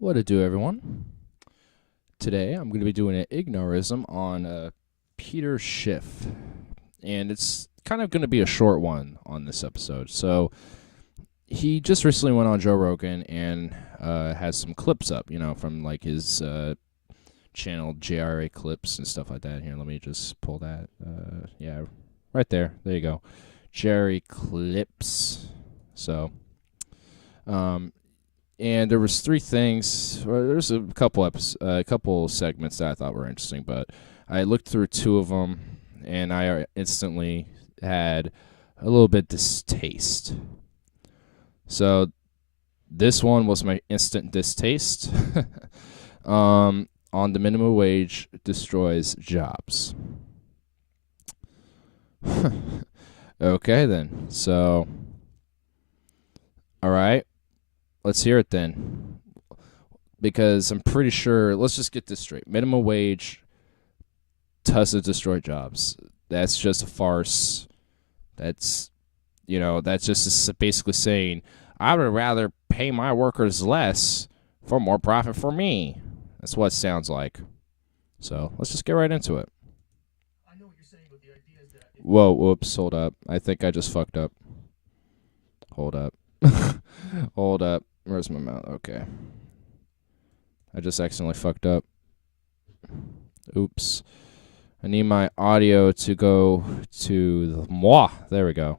What to do, everyone? Today I'm going to be doing an Ignarism on Peter Shiff, and it's kind of going to be a short one on this episode. So he just recently went on Joe Rogan and has some clips up, from like his channel JRA clips and stuff like that. Here, let me just pull that. Yeah, right there. There you go. JRA clips. So, and there was three things. Well, there's a couple segments that I thought were interesting, but I looked through two of them, and I instantly had a little bit distaste. So this one was my instant distaste. On the minimum wage destroys jobs. Okay then. So, all right. Let's hear it then, because I'm pretty sure, let's just get this straight. Minimum wage doesn't destroy jobs. That's just a farce. That's just basically saying, I would rather pay my workers less for more profit for me. That's what it sounds like. So let's just get right into it. I know what you're saying, but the idea is that... Whoa, whoops, hold up. I think I just fucked up. Hold up. Hold up. Where's my mouth? Okay. I just accidentally fucked up. Oops. I need my audio to go to the moi. There we go.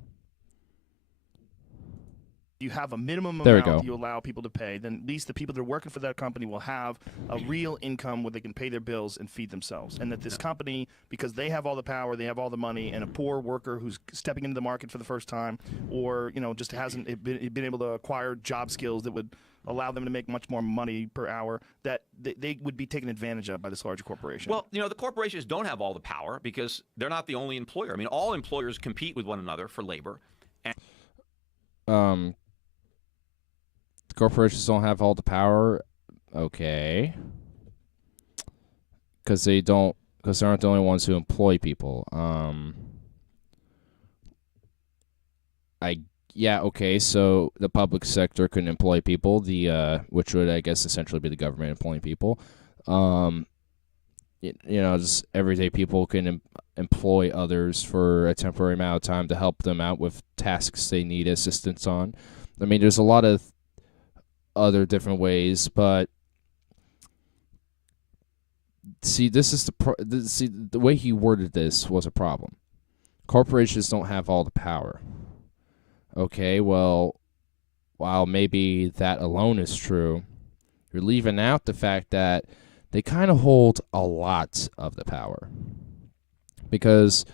You have a minimum There we amount go. you allow people to pay, then at least the people that are working for that company will have a real income where they can pay their bills and feed themselves. And that this company, because they have all the power, they have all the money, and a poor worker who's stepping into the market for the first time, or just hasn't been able to acquire job skills that would allow them to make much more money per hour, that they would be taken advantage of by this larger corporation. Well, the corporations don't have all the power because they're not the only employer. I mean, all employers compete with one another for labor. The corporations don't have all the power. Okay. Because they aren't the only ones who employ people. Okay, so the public sector can employ people, which would, I guess, essentially be the government employing people. Just everyday people can employ others for a temporary amount of time to help them out with tasks they need assistance on. I mean, there's a lot of other different ways, but see, this is the way he worded this was a problem. Corporations don't have all the power. Okay, well, while maybe that alone is true, you're leaving out the fact that they kind of hold a lot of the power. Because,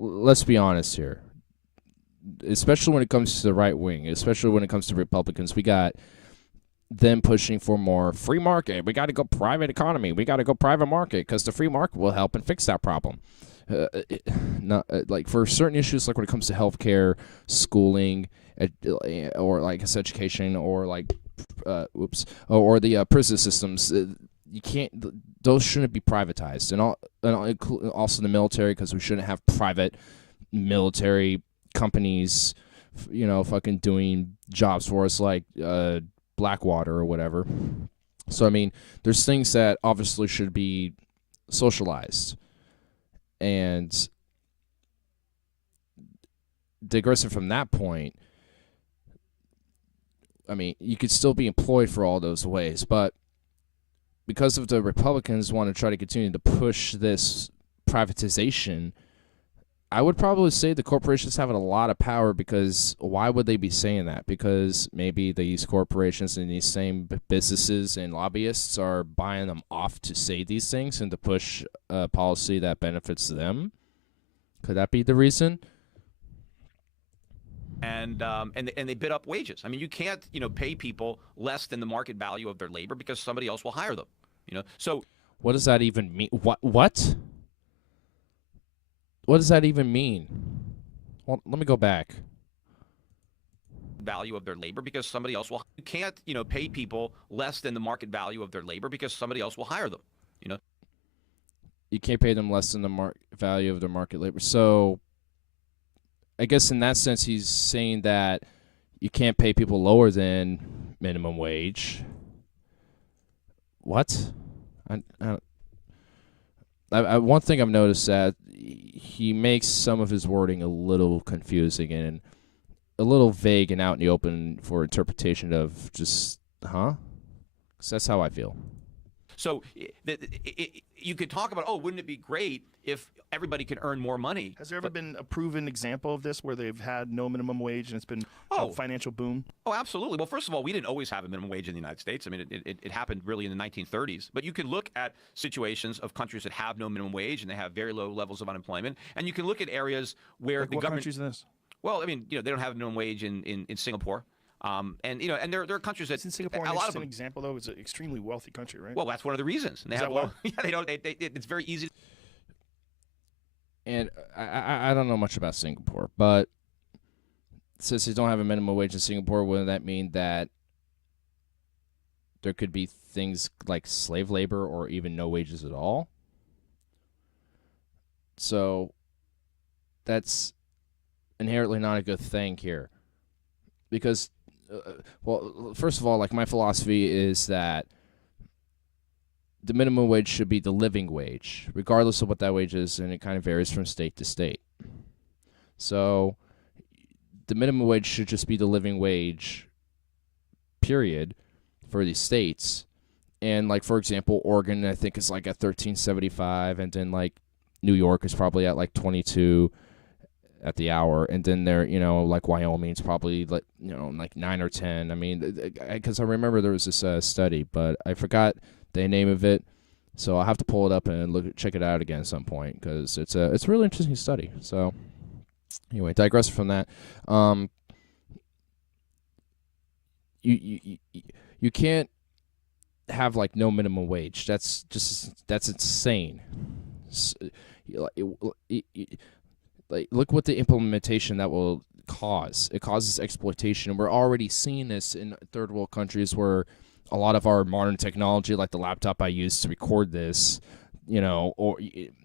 let's be honest here, especially when it comes to the right wing, especially when it comes to Republicans, we got them pushing for more free market. We got to go private economy. We got to go private market because the free market will help and fix that problem. Like for certain issues, like when it comes to healthcare, schooling, or like education, or like or the prison systems. You can't; those shouldn't be privatized, and also the military, because we shouldn't have private military companies, fucking doing jobs for us like Blackwater or whatever. So I mean, there's things that obviously should be socialized. And digressing from that point, I mean, you could still be employed for all those ways, but because of the Republicans want to try to continue to push this privatization, I would probably say the corporations have a lot of power, because why would they be saying that? Because maybe these corporations and these same businesses and lobbyists are buying them off to say these things and to push a policy that benefits them. Could that be the reason? And they bid up wages. I mean, you can't pay people less than the market value of their labor because somebody else will hire them. So what does that even mean? What? What does that even mean? Well, let me go back. Value of their labor because somebody else will. You can't pay people less than the market value of their labor because somebody else will hire them. You can't pay them less than the value of their market labor. So I guess in that sense, he's saying that you can't pay people lower than minimum wage what? One thing I've noticed that he makes some of his wording a little confusing and a little vague and out in the open for interpretation of just, huh? 'Cause that's how I feel. So you could talk about, oh, wouldn't it be great if everybody could earn more money? Has there ever been a proven example of this where they've had no minimum wage and it's been a financial boom? Oh, absolutely. Well, first of all, we didn't always have a minimum wage in the United States. I mean, it happened really in the 1930s. But you can look at situations of countries that have no minimum wage and they have very low levels of unemployment. And you can look at areas where Like the what government. countries in this? Well, I mean, they don't have a minimum wage in Singapore. And and there are countries that Isn't Singapore a an lot of interesting them. example, though? It's an extremely wealthy country, right? Well, that's one of the reasons. And they Is have that why? yeah, they don't. It's very easy. And I don't know much about Singapore, but since they don't have a minimum wage in Singapore, wouldn't that mean that there could be things like slave labor or even no wages at all? So that's inherently not a good thing here. Because, well, first of all, like my philosophy is that the minimum wage should be the living wage, regardless of what that wage is, and it kind of varies from state to state. So the minimum wage should just be the living wage, period, for these states. And, like, for example, Oregon, I think, is like at $13.75, and then, like, New York is probably at, like, 22 at the hour, and then there, like Wyoming's probably like, like 9 or 10. I mean, because I remember there was this study, but I forgot the name of it, so I'll have to pull it up and check it out again at some point because it's a really interesting study. So anyway, digress from that. You can't have like no minimum wage. That's insane. Like, look what the implementation that will cause. It causes exploitation. And we're already seeing this in third world countries where a lot of our modern technology, like the laptop I use to record this, or,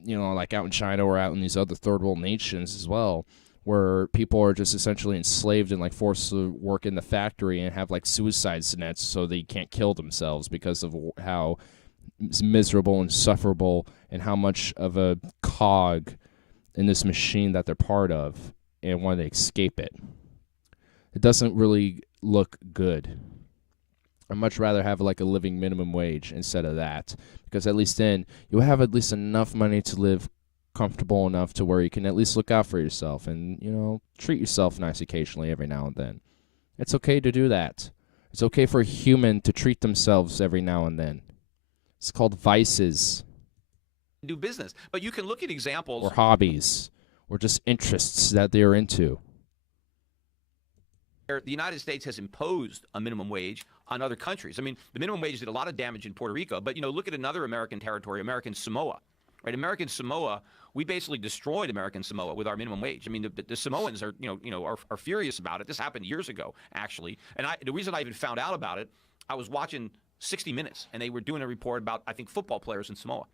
like out in China or out in these other third world nations as well, where people are just essentially enslaved and like forced to work in the factory and have like suicide nets so they can't kill themselves because of how miserable and sufferable and how much of a cog in this machine that they're part of and want to escape it. It doesn't really look good. I'd much rather have like a living minimum wage instead of that, because at least then you'll have at least enough money to live comfortable enough to where you can at least look out for yourself and, treat yourself nice occasionally every now and then. It's okay to do that. It's okay for a human to treat themselves every now and then. It's called vices. Do business, but you can look at examples or hobbies or just interests that they're into. The United States has imposed a minimum wage on other countries. I mean, the minimum wage did a lot of damage in Puerto Rico, but look at another American territory, American Samoa. Right, American Samoa, we basically destroyed American Samoa with our minimum wage. I mean, the Samoans are are furious about it. This happened years ago, actually, and the reason I even found out about it, I was watching 60 Minutes, and they were doing a report about, I think, football players in Samoa.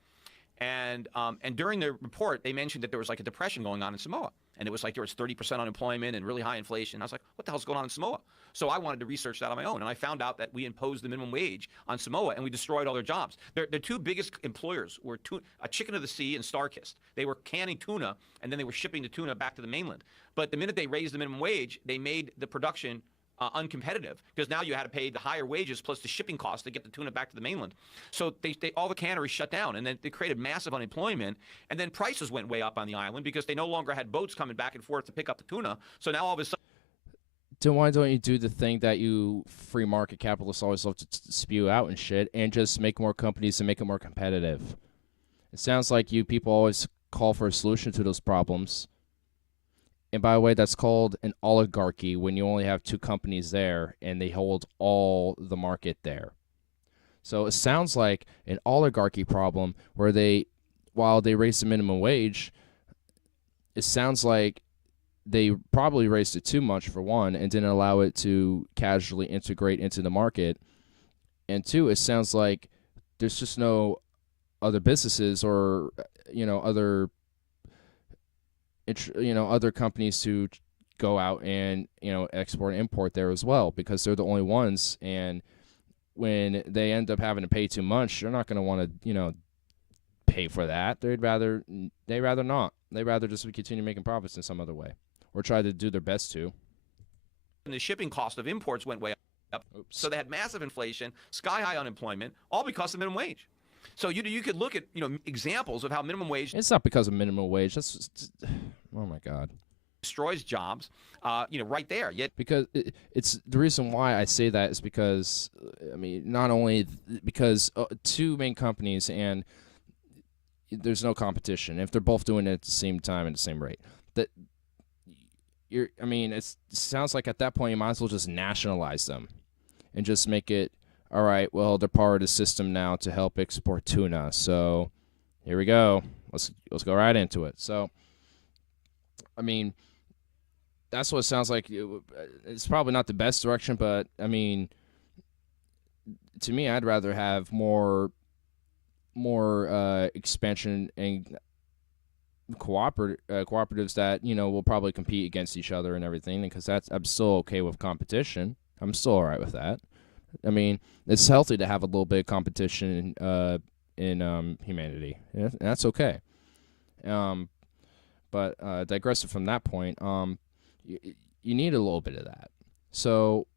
And during the report, they mentioned that there was like a depression going on in Samoa. And it was like there was 30% unemployment and really high inflation. I was like, what the hell's going on in Samoa? So I wanted to research that on my own. And I found out that we imposed the minimum wage on Samoa and we destroyed all their jobs. Their two biggest employers were a Chicken of the Sea and Starkist. They were canning tuna and then they were shipping the tuna back to the mainland. But the minute they raised the minimum wage, they made the production uncompetitive, because now you had to pay the higher wages plus the shipping costs to get the tuna back to the mainland. So they all the canneries shut down, and then they created massive unemployment, and then prices went way up on the island because they no longer had boats coming back and forth to pick up the tuna. So now all of a sudden, then why don't you do the thing that you free market capitalists always love to spew out and shit, and just make more companies and make it more competitive? It sounds like you people always call for a solution to those problems. And by the way, that's called an oligarchy when you only have two companies there and they hold all the market there. So it sounds like an oligarchy problem where while they raise the minimum wage, it sounds like they probably raised it too much, for one, and didn't allow it to casually integrate into the market. And two, it sounds like there's just no other businesses or, other companies to go out and, export and import there as well, because they're the only ones. And when they end up having to pay too much, they're not going to want to, pay for that. They'd rather not. They'd rather just continue making profits in some other way, or try to do their best to. And the shipping cost of imports went way up. Oops. So they had massive inflation, sky-high unemployment, all because of minimum wage. So you could look at examples of how minimum wage It's not because of minimum wage. That's just, oh my God. destroys jobs, right there. Yet Because it's the reason why I say that is because, not only because two main companies and there's no competition. If they're both doing it at the same time at the same rate, it sounds like at that point you might as well just nationalize them and just make it, all right, well, they're part of the system now to help export tuna. So here we go. Let's go right into it. So, that's what it sounds like. It's probably not the best direction, but, to me, I'd rather have more expansion and cooperatives that will probably compete against each other and everything, because I'm still okay with competition. I'm still all right with that. It's healthy to have a little bit of competition in humanity. Yeah, that's okay. But digressing from that point, you need a little bit of that. So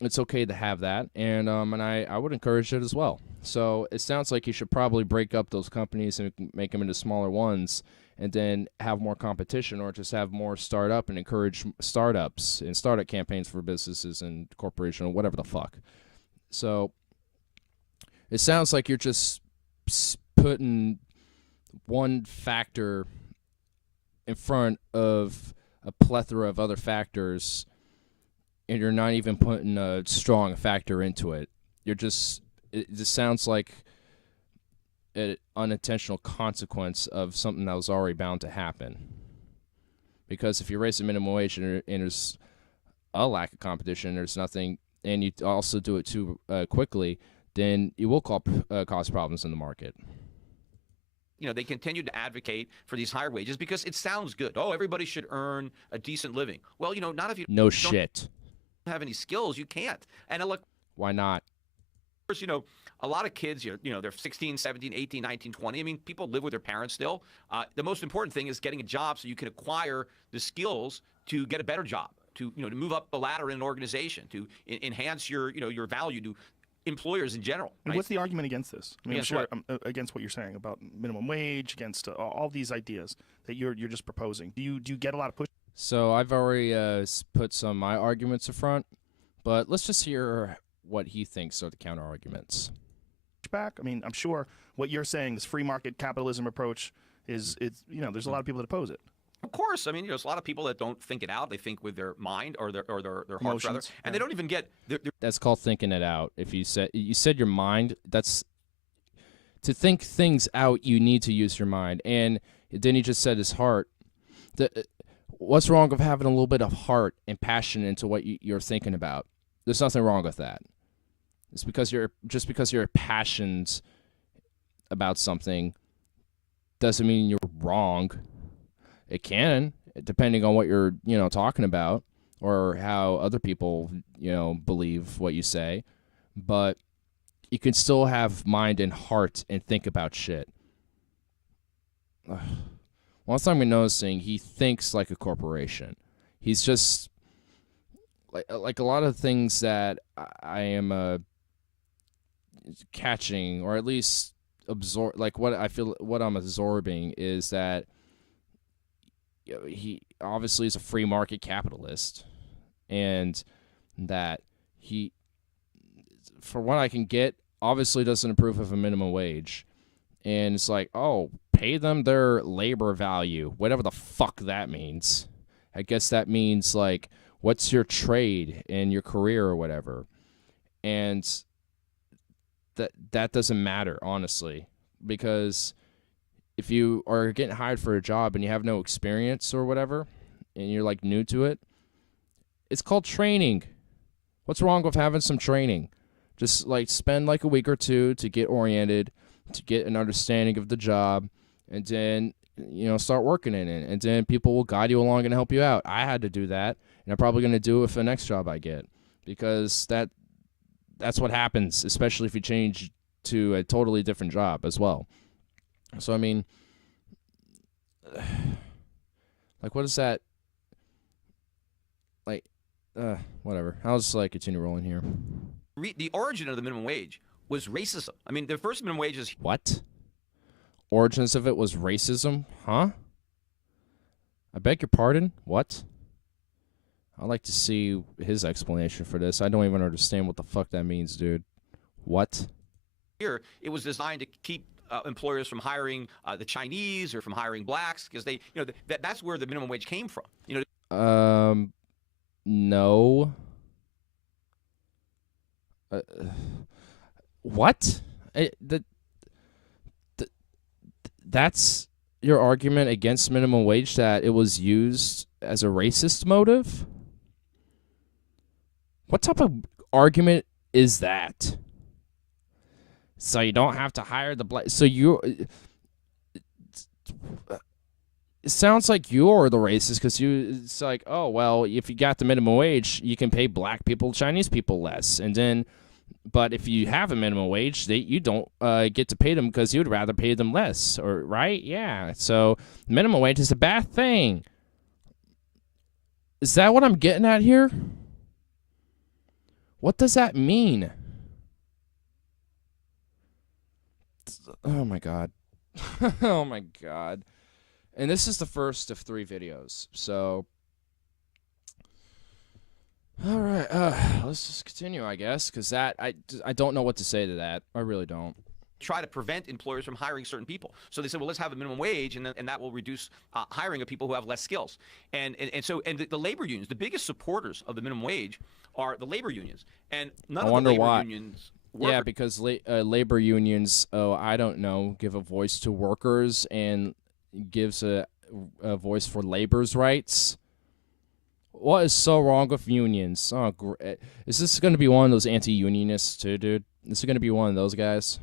it's okay to have that, and I would encourage it as well. So it sounds like you should probably break up those companies and make them into smaller ones, and then have more competition, or just have more startup and encourage startups and startup campaigns for businesses and corporations or whatever the fuck. So it sounds like you're just putting one factor in front of a plethora of other factors, and you're not even putting a strong factor into it. It just sounds like an unintentional consequence of something that was already bound to happen. Because if you raise the minimum wage and there's a lack of competition, there's nothing, and you also do it too quickly, then you will cause problems in the market. they continue to advocate for these higher wages because it sounds good. Oh, everybody should earn a decent living. Well, not if you No shit. don't have any skills, you can't. And look, Why not? of course, a lot of kids, they're 16, 17, 18, 19, 20. People live with their parents still. The most important thing is getting a job so you can acquire the skills to get a better job, to move up the ladder in an organization, to enhance your value to employers in general. And right? what's the argument against this? I'm Against sure against what you're saying about minimum wage, against all these ideas that you're just proposing. Do you get a lot of push? So I've already put some of my arguments in front, but let's just hear what he thinks are the counter arguments. Back? I'm sure what you're saying, this free market capitalism approach, there's a lot of people that oppose it. Of course, there's a lot of people that don't think it out. They think with their mind or their heart, rather, Emotions, and they don't even get. That's called thinking it out. If you said your mind, that's to think things out. You need to use your mind, and then he just said his heart. What's wrong with having a little bit of heart and passion into what you're thinking about? There's nothing wrong with that. It's because you're passionate about something doesn't mean you're wrong. It can, depending on what you're, talking about, or how other people, believe what you say. But you can still have mind and heart and think about shit. One thing I'm noticing, he thinks like a corporation. He's just like a lot of things that I am catching, or at least absorb. Like what I'm absorbing is that he obviously is a free market capitalist, and that he, for what I can get, obviously doesn't approve of a minimum wage. And it's like, oh, pay them their labor value, whatever the fuck that means. I guess that means, like, what's your trade and your career or whatever. And that doesn't matter, honestly, because if you are getting hired for a job and you have no experience or whatever, and you're, like, new to it, it's called training. What's wrong with having some training? Just, like, spend, like, a week or two to get oriented, to get an understanding of the job, and then, start working in it. And then people will guide you along and help you out. I had to do that, and I'm probably going to do it for the next job I get, because that's what happens, especially if you change to a totally different job as well. So, I mean, like, what is that? Like, whatever. I'll just, like, continue rolling here. The origin of the minimum wage was racism. I mean, the first minimum wage is... What? Origins of it was racism? Huh? I beg your pardon? What? I'd like to see his explanation for this. I don't even understand what the fuck that means, dude. What? Here, it was designed to keep employers from hiring the Chinese or from hiring blacks, because they, that's where the minimum wage came from. No. What? That's your argument against minimum wage, that it was used as a racist motive? What type of argument is that? So you don't have to hire the black... So you... It sounds like you're the racist, because it's like, oh, well, if you got the minimum wage, you can pay black people, Chinese people less. And then... But if you have a minimum wage, you don't get to pay them because you'd rather pay them less, or right? Yeah. So minimum wage is a bad thing. Is that what I'm getting at here? What does that mean? Oh my god. Oh my god. And this is the first of 3 videos. So all right, let's just continue, I guess, because that I don't know what to say to that. I really don't. Try to prevent employers from hiring certain people. So they said, well, let's have a minimum wage, and that will reduce hiring of people who have less skills. And the labor unions, the biggest supporters of the minimum wage are the labor unions, and none of the labor unions. Yeah, because labor unions, I don't know, give a voice to workers and gives a voice for labor's rights. What is so wrong with unions? Oh, is this going to be one of those anti-unionists too, dude? Is it going to be one of those guys?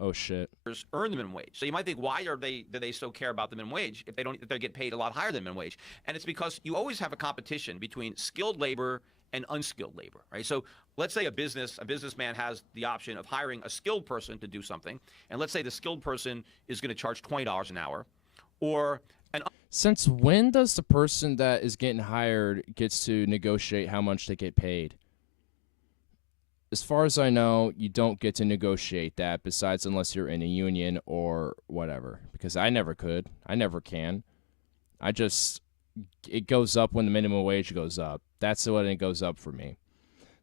Oh shit. Earn the minimum wage. So you might think, why do they so care about the minimum wage if they get paid a lot higher than minimum wage? And it's because you always have a competition between skilled labor and unskilled labor, right? So let's say a businessman has the option of hiring a skilled person to do something, and let's say the skilled person is going to charge $20 an hour, or since when does the person that is getting hired gets to negotiate how much they get paid? As far as I know, you don't get to negotiate that, besides unless you're in a union or whatever. Because I never could. I never can. It goes up when the minimum wage goes up. That's when it goes up for me.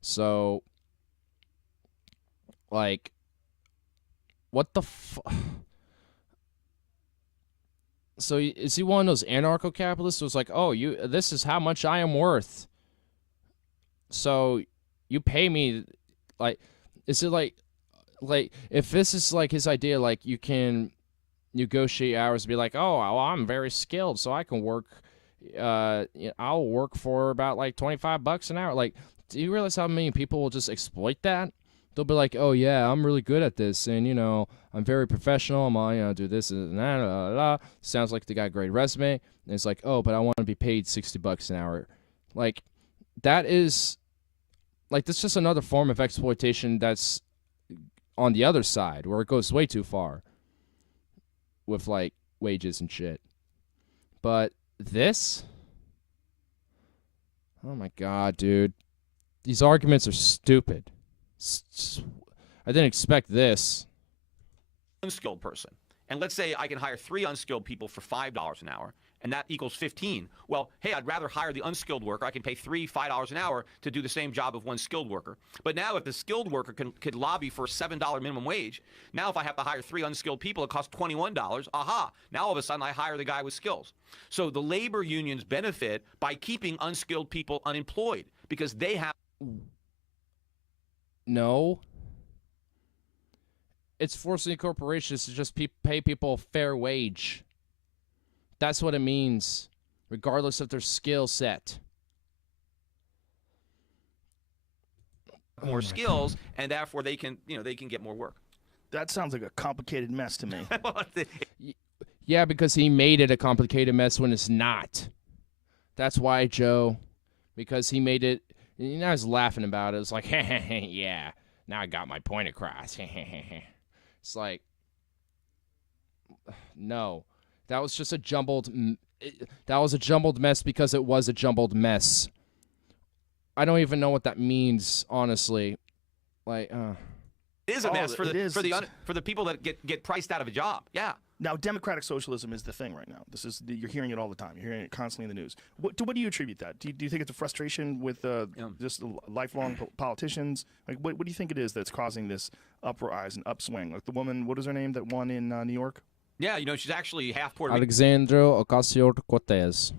So, like, what the So is he one of those anarcho-capitalists who's like, oh, this is how much I am worth, so you pay me? Like, is it like if this is like his idea, like you can negotiate hours and be like, oh, well, I'm very skilled, so I can work, I'll work for about like $25 an hour. Like, do you realize how many people will just exploit that? They'll be like, oh yeah, I'm really good at this, and I'm very professional. I'm do this and that. Blah, blah, blah. Sounds like they got a great resume. And it's like, oh, but I want to be paid $60 an hour. Like, that is, like, that's just another form of exploitation that's on the other side, where it goes way too far with like wages and shit. But this, oh my god, dude, these arguments are stupid. I didn't expect this. Unskilled person. And let's say I can hire 3 unskilled people for $5 an hour, and that equals 15. Well, hey, I'd rather hire the unskilled worker. I can pay $5 an hour to do the same job of one skilled worker. But now if the skilled worker could lobby for a $7 minimum wage, now if I have to hire 3 unskilled people, it costs $21. Aha, now all of a sudden I hire the guy with skills. So the labor unions benefit by keeping unskilled people unemployed, because they have... No. It's forcing corporations to just pay people a fair wage. That's what it means, regardless of their skill set. More skills, and therefore they can get more work. That sounds like a complicated mess to me. Yeah, because he made it a complicated mess when it's not. That's why, Joe. Because he made it I was laughing about it. It's like, yeah, now I got my point across. It's like, no, that was just a jumbled. That was a jumbled mess because it was a jumbled mess. I don't even know what that means, honestly. Like, It is a mess for the people that get priced out of a job. Yeah. Now, democratic socialism is the thing right now. You're hearing it all the time. You're hearing it constantly in the news. What do you attribute that? Do you think it's a frustration with just lifelong politicians? Like, what do you think it is that's causing this uprise and upswing? Like the woman, what is her name that won in New York? Yeah, she's actually half Puerto Rican. Alexandria Ocasio-Cortez.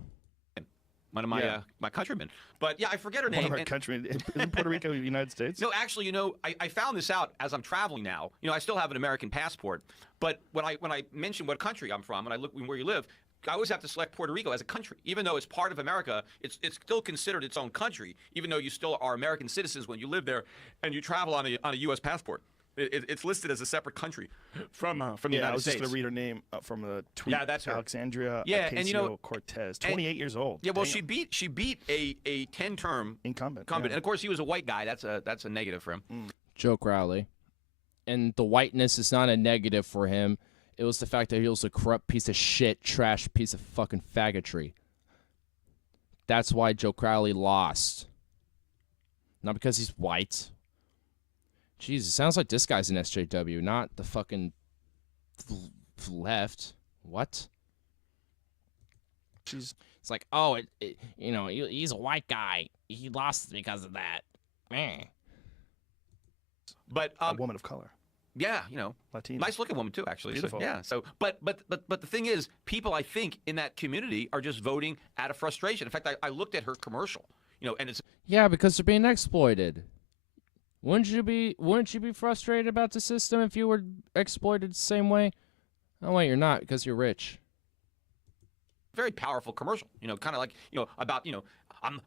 One of my countrymen. But yeah, I forget her name. One of our countrymen. Isn't Puerto Rico the United States? No, actually, I found this out as I'm traveling now. I still have an American passport. But when I mention what country I'm from and I look where you live, I always have to select Puerto Rico as a country. Even though it's part of America, it's still considered its own country, even though you still are American citizens when you live there and you travel on a U.S. passport. It's listed as a separate country from the United States. I was just going to read her name from the tweet. Yeah, that's her. Alexandria Ocasio-Cortez, 28 years old. Yeah, well, she beat a 10-term incumbent. And of course, he was a white guy. That's a negative for him. Joe Crowley. And the whiteness is not a negative for him. It was the fact that he was a corrupt piece of shit, trash piece of fucking faggotry. That's why Joe Crowley lost. Not because he's white. Jesus, sounds like this guy's an SJW, not the fucking left. What? It's like, oh, he's a white guy. He lost because of that. Man. But a woman of color. Yeah, Latina. Nice looking woman too, actually. Beautiful. So, yeah. So, but the thing is, people I think in that community are just voting out of frustration. In fact, I looked at her commercial, and it's because they're being exploited. Wouldn't you be frustrated about the system if you were exploited the same way? Oh wait, you're not because you're rich. Very powerful commercial, kind of like, about,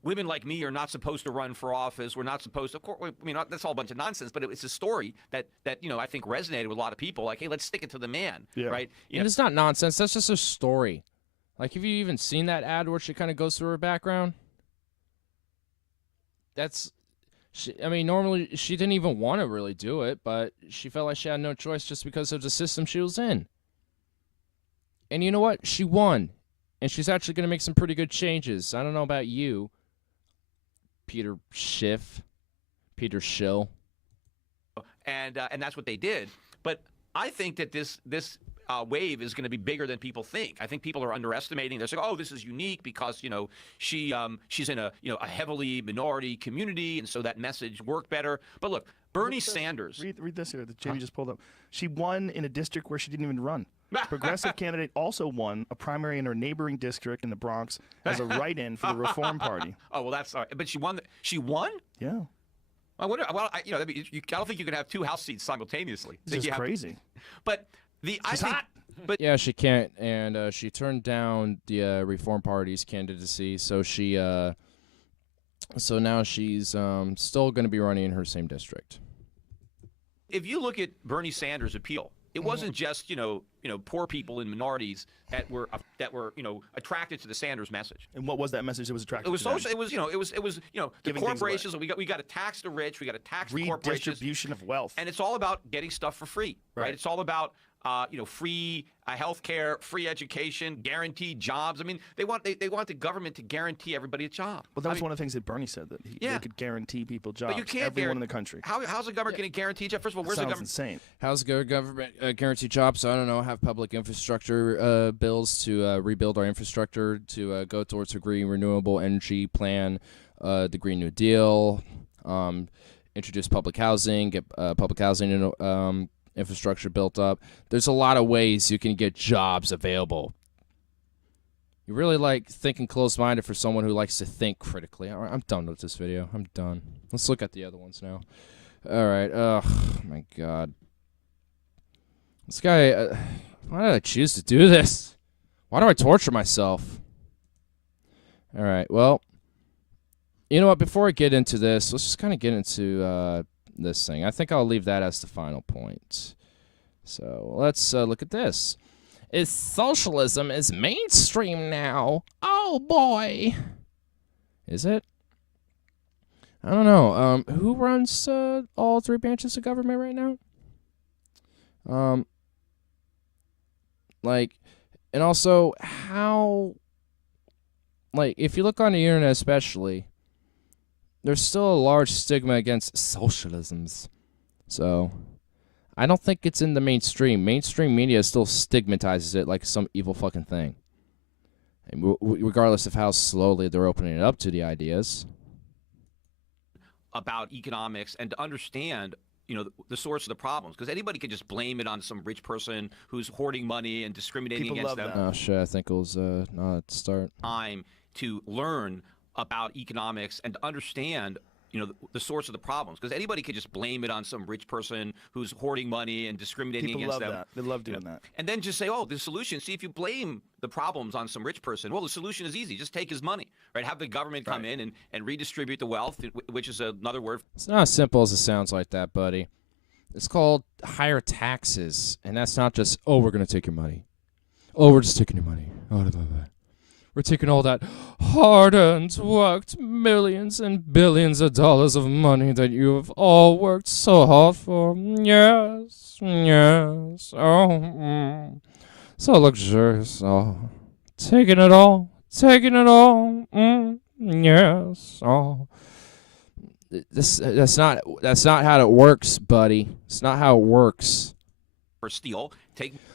women like me are not supposed to run for office. We're not supposed to, of course, that's all a bunch of nonsense, but it's a story that I think resonated with a lot of people. Like, hey, let's stick it to the man, right? And it's not nonsense. That's just a story. Like, have you even seen that ad where she kind of goes through her background? Normally she didn't even want to really do it, but she felt like she had no choice just because of the system she was in. And you know what? She won. And she's actually going to make some pretty good changes. I don't know about you, Peter Shiff, Peter Shill. And that's what they did. But I think that this wave is going to be bigger than people think. I think people are underestimating. They're saying, "Oh, this is unique because she's in a heavily minority community, and so that message worked better." But look, Bernie Sanders. Read this here that Jamie just pulled up. She won in a district where she didn't even run. Progressive candidate also won a primary in her neighboring district in the Bronx as a write-in for the Reform Party. Oh well, that's all right. But she won. She won. Yeah. I wonder. Well, I don't think you could have two House seats simultaneously. This is crazy. But she's hot. But yeah, she can't, and she turned down the Reform Party's candidacy, so now she's still going to be running in her same district. If you look at Bernie Sanders' appeal, it wasn't just poor people and minorities that were attracted to the Sanders message. And what was that message that was attracted? It was to social. It was the corporations. We got to tax the rich. We got to tax the corporations. Redistribution of wealth. And it's all about getting stuff for free, right? It's all about free health care, free education, guaranteed jobs. I mean, they want the government to guarantee everybody a job. Well, that was one of the things that Bernie said, that they could guarantee people jobs. But you can't everyone in the country. How's the government going to guarantee jobs? First of all, where's the government? Insane. How's the government guarantee jobs? I don't know. Have public infrastructure bills to rebuild our infrastructure to go towards a green renewable energy plan, the Green New Deal, introduce public housing, get public housing infrastructure built up. There's a lot of ways you can get jobs available. You really like thinking closed-minded for someone who likes to think critically. All right, I'm done with this video. I'm done. Let's look at the other ones now. All right. Oh, my God. This guy, why did I choose to do this? Why do I torture myself? All right, well, you know what? Before I get into this, let's just kind of get into this thing. I think I'll leave that as the final point. So let's look at this. Is socialism is mainstream now? Oh boy, is it? I don't know. Who runs all three branches of government right now? Like, and also how, like, if you look on the internet especially, there's still a large stigma against socialisms. So, I don't think it's in the mainstream. Mainstream media still stigmatizes it like some evil fucking thing. And regardless of how slowly they're opening it up to the ideas. About economics and to understand, the source of the problems, because anybody could just blame it on some rich person who's hoarding money and discriminating People against love them. that. Oh shit, I think it was not at the start. Time to learn about economics and to understand, the source of the problems, because anybody could just blame it on some rich person who's hoarding money and discriminating People against love them. that. They love doing that. And then just say, oh, the solution. See, if you blame the problems on some rich person, well, the solution is easy. Just take his money, right? Have the government come in and redistribute the wealth, which is another word. It's not as simple as it sounds like that, buddy. It's called higher taxes, and that's not just, oh, we're going to take your money. Oh, we're just taking your money. Oh, blah, blah, blah. We're taking all that hard-earned, worked millions and billions of dollars of money that you have all worked so hard for. Yes, yes, oh, so luxurious. Oh, taking it all, yes, oh. That's not how it works, buddy. It's not how it works. For steal,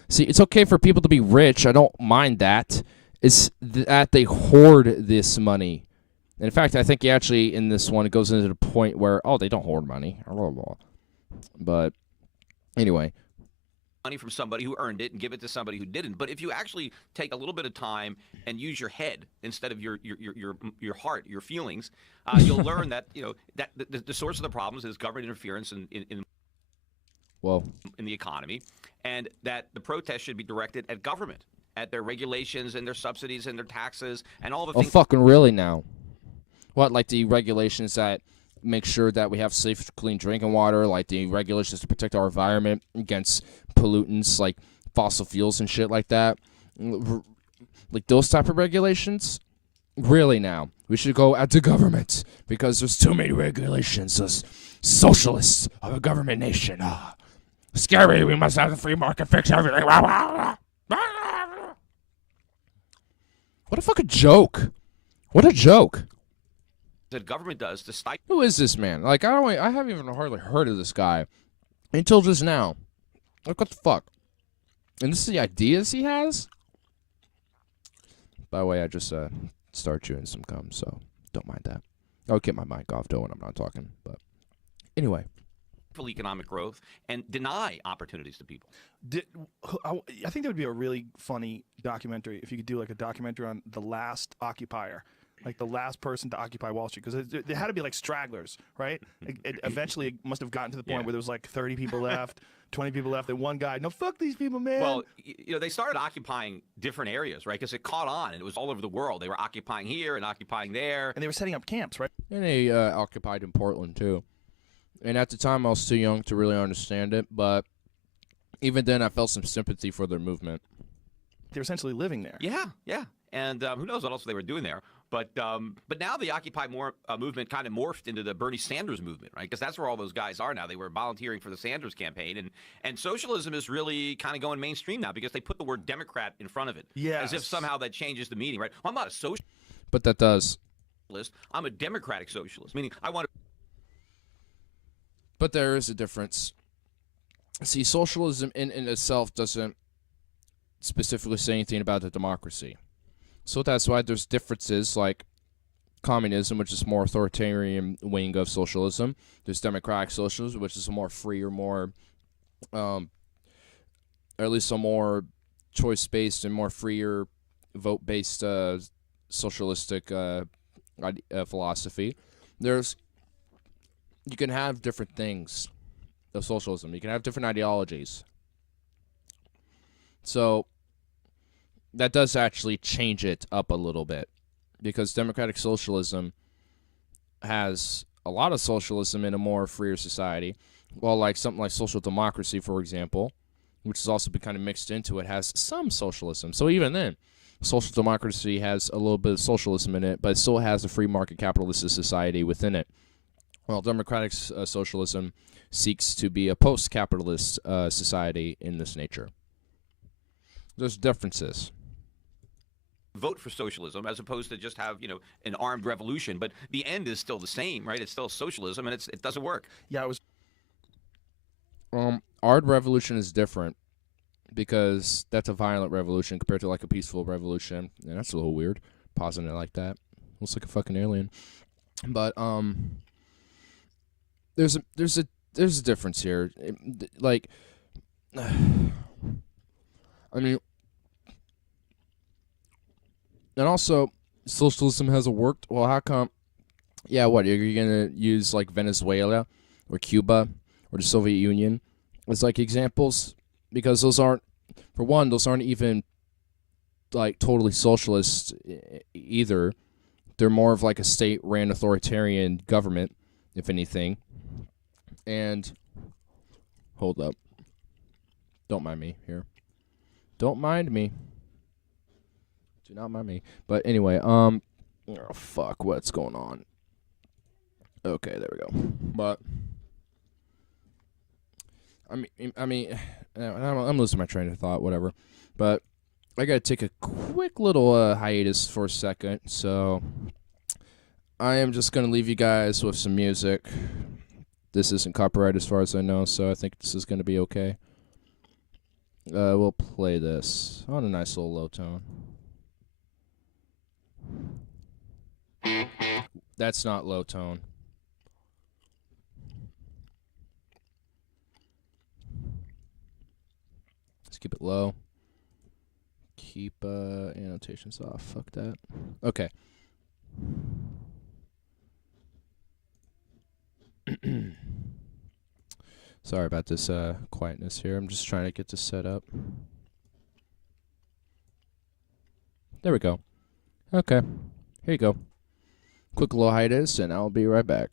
See, it's okay for people to be rich. I don't mind that. It's that they hoard this money. And in fact, I think actually in this one it goes into the point where, oh, they don't hoard money. But anyway. Money from somebody who earned it and give it to somebody who didn't. But if you actually take a little bit of time and use your head instead of your heart, your feelings, you'll learn that that the source of the problems is government interference in the economy, and that the protest should be directed at government, at their regulations and their subsidies and their taxes and all the things. Oh, fucking really now? What, like the regulations that make sure that we have safe, clean drinking water, like the regulations to protect our environment against pollutants like fossil fuels and shit like that? Like those type of regulations? Really now? We should go at the government because there's too many regulations. Us socialists of a government nation. Scary, we must have the free market fix everything. What a fucking joke. What a joke. That government does to stifle. Who is this man? Like, I haven't even hardly heard of this guy until just now. Like, what the fuck? And this is the ideas he has? By the way, I just started chewing some gum, so don't mind that. I'll get my mic off, though, when I'm not talking. But anyway. Economic growth and deny opportunities to people. I think that would be a really funny documentary if you could do like a documentary on the last occupier, like the last person to occupy Wall Street, because there had to be like stragglers, right? Eventually it must have gotten to the point where there was like 30 people left, 20 people left, and one guy, no, fuck these people, man. Well, they started occupying different areas, right? Because it caught on and it was all over the world. They were occupying here and occupying there. And they were setting up camps, right? And they occupied in Portland, too. And at the time, I was too young to really understand it, but even then, I felt some sympathy for their movement. They were essentially living there. Yeah, yeah. And who knows what else they were doing there. But now the Occupy movement kind of morphed into the Bernie Sanders movement, right? Because that's where all those guys are now. They were volunteering for the Sanders campaign. And socialism is really kind of going mainstream now because they put the word Democrat in front of it. Yes. As if somehow that changes the meaning, right? Well, I'm not a socialist. But that does. I'm a democratic socialist, meaning I want to. But there is a difference. See, socialism in itself doesn't specifically say anything about the democracy. So that's why there's differences like communism, which is a more authoritarian wing of socialism. There's democratic socialism, which is a more free or more, or at least a more choice-based and more freer, vote-based socialistic philosophy. You can have different things of socialism. You can have different ideologies. So that does actually change it up a little bit, because democratic socialism has a lot of socialism in a more freer society, while like something like social democracy, for example, which has also been kind of mixed into it, has some socialism. So even then, social democracy has a little bit of socialism in it, but it still has a free market capitalist society within it. Well, democratic socialism seeks to be a post-capitalist society in this nature. There's differences. Vote for socialism as opposed to just have, an armed revolution. But the end is still the same, right? It's still socialism, and it doesn't work. Yeah, it was. Armed revolution is different because that's a violent revolution compared to like a peaceful revolution. And that's a little weird, pausing it like that. Looks like a fucking alien. But there's a difference here. Like, I mean, and also socialism hasn't worked. Well, how come? Yeah, what, are you gonna use like Venezuela or Cuba or the Soviet Union as like examples? Because those aren't, for one, those aren't even like totally socialist either. They're more of like a state-ran authoritarian government, if anything. And hold up, don't mind me here. Don't mind me. Do not mind me. But anyway, oh fuck, what's going on? Okay, there we go. But I mean, I'm losing my train of thought. Whatever. But I gotta take a quick little hiatus for a second. So I am just gonna leave you guys with some music. This isn't copyright as far as I know, so I think this is gonna be okay. We'll play this on a nice little low tone. That's not low tone. Let's keep it low. Keep annotations off. Fuck that. Okay. Sorry about this quietness here. I'm just trying to get this set up. There we go. Okay. Here you go. Quick little hiatus, and I'll be right back.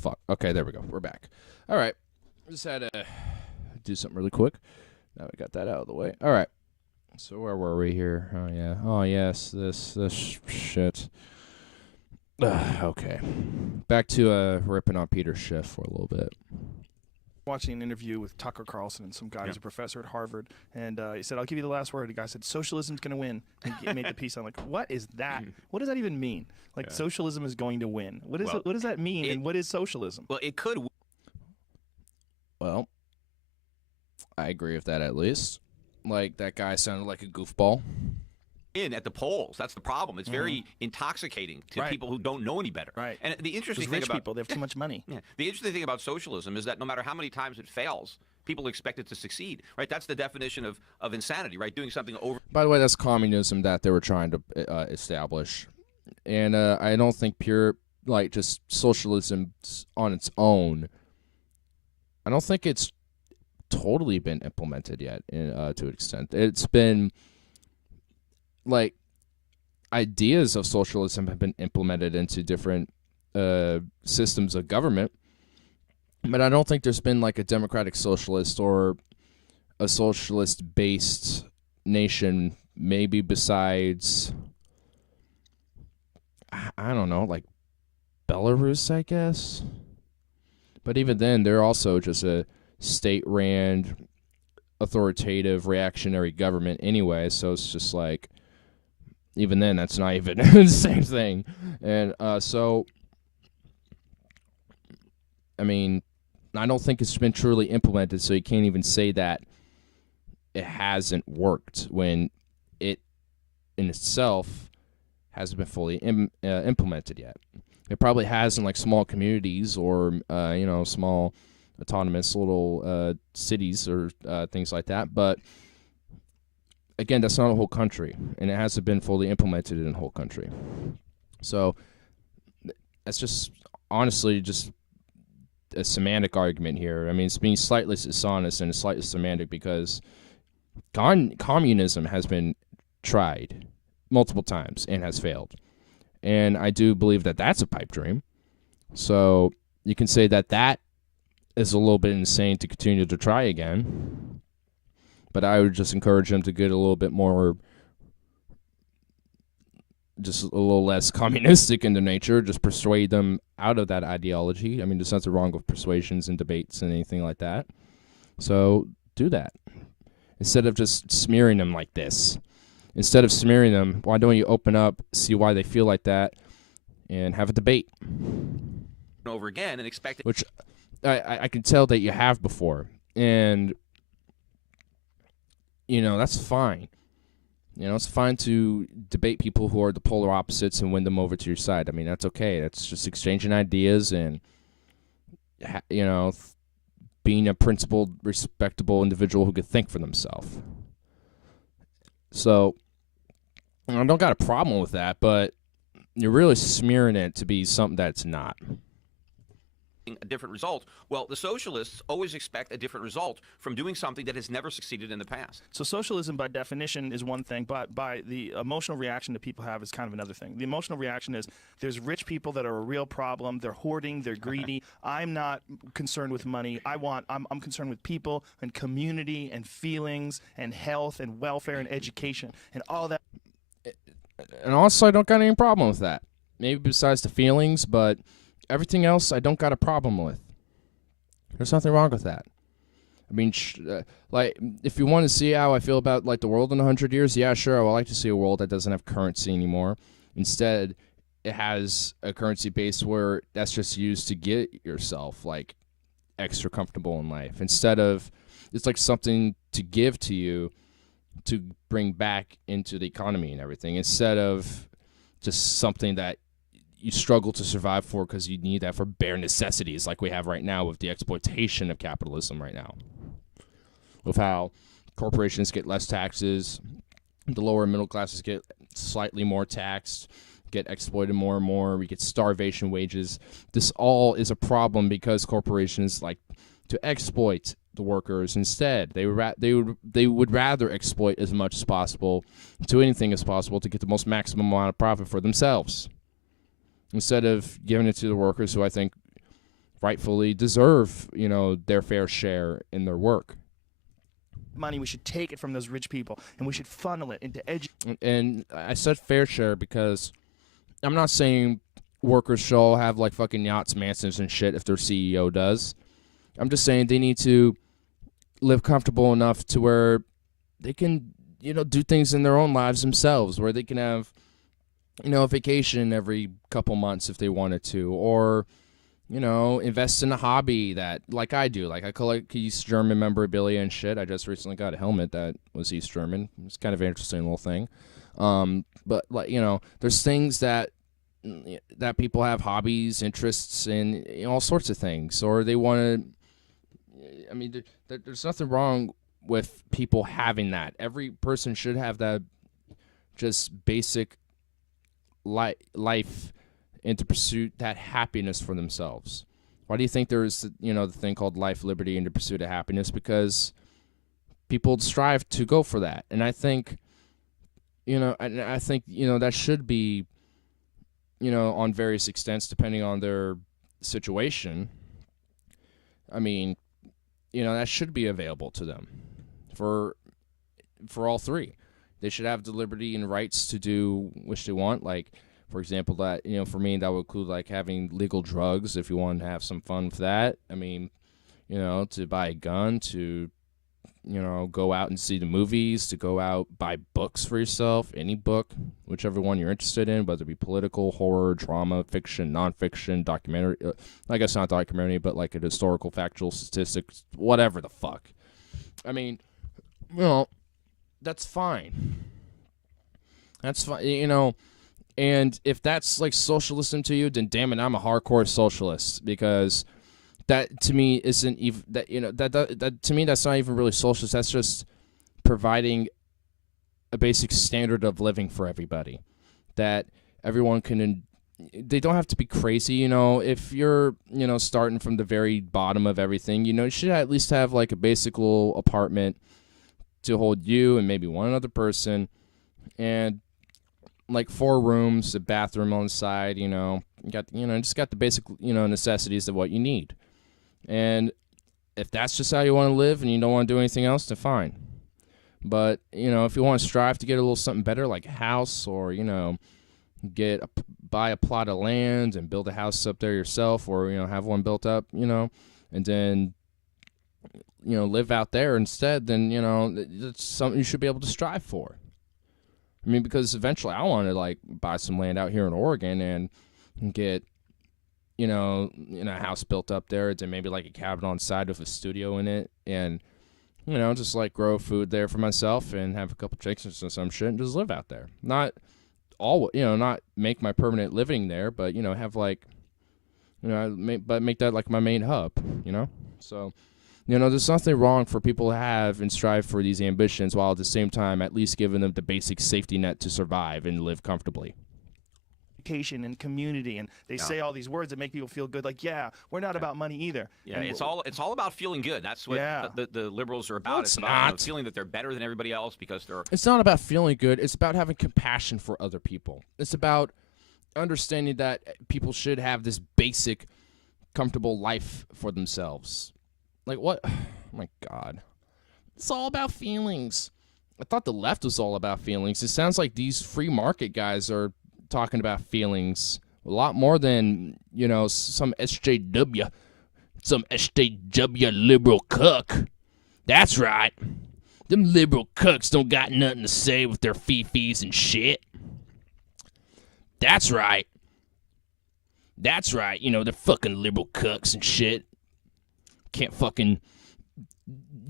Fuck. Okay, there we go. We're back. All right. Just had to do something really quick. Now we got that out of the way. All right. So where were we here? Oh, yeah. Oh, yes. This shit. Okay. Back to ripping on Peter Shiff for a little bit. Watching an interview with Tucker Carlson and some guy who's a professor at Harvard, and he said, "I'll give you the last word." The guy said, "Socialism's going to win," and he made the piece. I'm like, "What is that? What does that even mean? Like, socialism is going to win? What is it? What does that mean? And what is socialism?" Well, it could. Well, I agree with that at least. Like, that guy sounded like a goofball. In at the polls. That's the problem. It's very intoxicating to people who don't know any better. Right. And the interesting Those thing rich about people, they have too much money. Yeah. The interesting thing about socialism is that no matter how many times it fails, people expect it to succeed. Right. That's the definition of insanity. Right. Doing something over. By the way, that's communism that they were trying to establish, and I don't think pure like just socialism on its own. I don't think it's totally been implemented yet to an extent. It's been like, ideas of socialism have been implemented into different systems of government, but I don't think there's been like a democratic socialist or a socialist-based nation, maybe besides, I don't know, like Belarus, I guess. But even then, they're also just a state-ran, authoritative, reactionary government anyway, so it's just like, even then, that's not even the same thing. And so, I mean, I don't think it's been truly implemented, so you can't even say that it hasn't worked when it in itself hasn't been fully implemented yet. It probably has in like small communities or small autonomous little cities or things like that, but again, that's not a whole country, and it hasn't been fully implemented in a whole country. So that's just honestly just a semantic argument here. I mean, it's being slightly dishonest and slightly semantic because communism has been tried multiple times and has failed. And I do believe that that's a pipe dream. So you can say that that is a little bit insane to continue to try again. But I would just encourage them to get a little bit more, just a little less communistic in their nature, just persuade them out of that ideology. I mean, there's nothing wrong with persuasions and debates and anything like that. So do that. Instead of just smearing them like this. Instead of smearing them, why don't you open up, see why they feel like that, and have a debate? Over again and expect it. Which I can tell that you have before. And, that's fine. It's fine to debate people who are the polar opposites and win them over to your side. I mean, that's okay. That's just exchanging ideas and, being a principled, respectable individual who could think for themselves. So, I don't got a problem with that, but you're really smearing it to be something that's not. A different result. Well, the socialists always expect a different result from doing something that has never succeeded in the past. So socialism, by definition, is one thing, but by the emotional reaction that people have is kind of another thing. The emotional reaction is there's rich people that are a real problem. They're hoarding. They're greedy. I'm not concerned with money. I'm concerned with people and community and feelings and health and welfare and education and all that. And also, I don't got any problem with that. Maybe besides the feelings, but everything else, I don't got a problem with. There's nothing wrong with that. I mean, if you want to see how I feel about like the world in 100 years, yeah, sure, I would like to see a world that doesn't have currency anymore. Instead, it has a currency base where that's just used to get yourself like extra comfortable in life. Instead of, it's like something to give to you to bring back into the economy and everything. Instead of just something that you struggle to survive for because you need that for bare necessities like we have right now with the exploitation of capitalism right now. With how corporations get less taxes, the lower middle classes get slightly more taxed, get exploited more and more, we get starvation wages. This all is a problem because corporations like to exploit the workers instead. They would rather exploit as much as possible, do anything as possible to get the most maximum amount of profit for themselves, instead of giving it to the workers who I think rightfully deserve, their fair share in their work. Money, we should take it from those rich people, and we should funnel it into education. And I said fair share because I'm not saying workers should all have, like, fucking yachts, mansions, and shit if their CEO does. I'm just saying they need to live comfortable enough to where they can, do things in their own lives themselves, where they can have, a vacation every couple months if they wanted to, or, invest in a hobby that, like I do. Like, I collect East German memorabilia and shit. I just recently got a helmet that was East German. It's kind of an interesting little thing. But, like, there's things that people have hobbies, interests in, all sorts of things, or they want to, I mean, there's nothing wrong with people having that. Every person should have that just basic life and to pursue that happiness for themselves. Why do you think there is, the thing called life, liberty, and the pursuit of happiness? Because people strive to go for that. And I think And I think, that should be, on various extents depending on their situation. I mean, that should be available to them for all three. They should have the liberty and rights to do which they want. Like, for example, that, for me, that would include like having legal drugs if you want to have some fun with that. I mean, to buy a gun, to go out and see the movies, to go out, buy books for yourself, any book, whichever one you're interested in, whether it be political, horror, drama, fiction, nonfiction, documentary, I guess not documentary, but like a historical, factual, statistics, whatever the fuck. I mean, that's fine. That's fine, and if that's like socialism to you, then damn it, I'm a hardcore socialist, because that to me isn't even that to me that's not even really socialist. That's just providing a basic standard of living for everybody, that everyone can. They don't have to be crazy, if you're starting from the very bottom of everything, you should at least have like a basic little apartment to hold you and maybe one other person, and like 4 rooms, a bathroom on the side, got just got the basic necessities of what you need. And if that's just how you want to live and you don't want to do anything else, then fine. But, if you want to strive to get a little something better, like a house, or, buy a plot of land and build a house up there yourself, or, have one built up, and then, live out there instead, then, it's something you should be able to strive for. I mean, because eventually I want to, like, buy some land out here in Oregon and get, a house built up there, to maybe like a cabin on side with a studio in it, and just like grow food there for myself and have a couple chickens and some shit and just live out there. Not not make my permanent living there, but have like but make that like my main hub, So there's nothing wrong for people to have and strive for these ambitions, while at the same time at least giving them the basic safety net to survive and live comfortably. And community, and they say all these words that make people feel good, like, we're not about money either. Yeah, and it's all about feeling good. That's what the liberals are about. No, it's not. about feeling that they're better than everybody else because they're... It's not about feeling good. It's about having compassion for other people. It's about understanding that people should have this basic, comfortable life for themselves. Like, what? Oh, my God. It's all about feelings. I thought the left was all about feelings. It sounds like these free market guys are talking about feelings a lot more than, some SJW liberal cuck. That's right. Them liberal cucks don't got nothing to say with their fee-fees and shit. That's right. They're fucking liberal cucks and shit. Can't fucking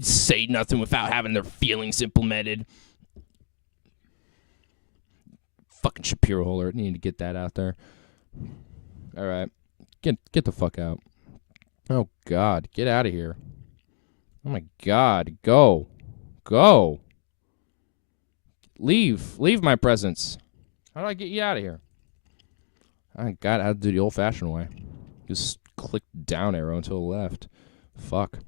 say nothing without having their feelings implemented. Fucking Shapiro Holler. Need to get that out there. All right. Get the fuck out. Oh, God. Get out of here. Oh, my God. Go. Leave my presence. How do I get you out of here? I got to do the old-fashioned way. Just click down arrow until the left. Fuck.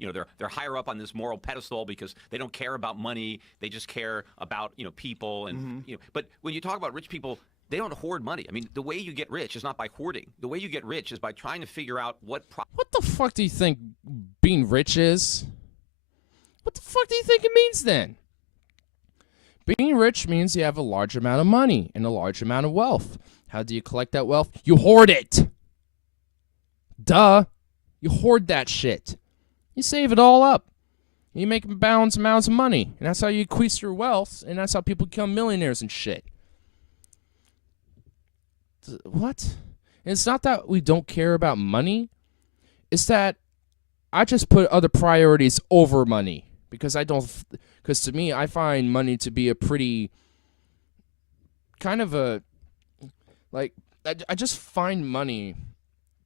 They're higher up on this moral pedestal because they don't care about money. They just care about, people. And, but when you talk about rich people, they don't hoard money. I mean, the way you get rich is not by hoarding. The way you get rich is by trying to figure out what the fuck do you think being rich is? What the fuck do you think it means then? Being rich means you have a large amount of money and a large amount of wealth. How do you collect that wealth? You hoard it. Duh. You hoard that shit. You save it all up. You make balanced amounts of money. And that's how you increase your wealth. And that's how people become millionaires and shit. What? And it's not that we don't care about money. It's that I just put other priorities over money. Because to me, I find money to be a pretty kind of a, like, I just find money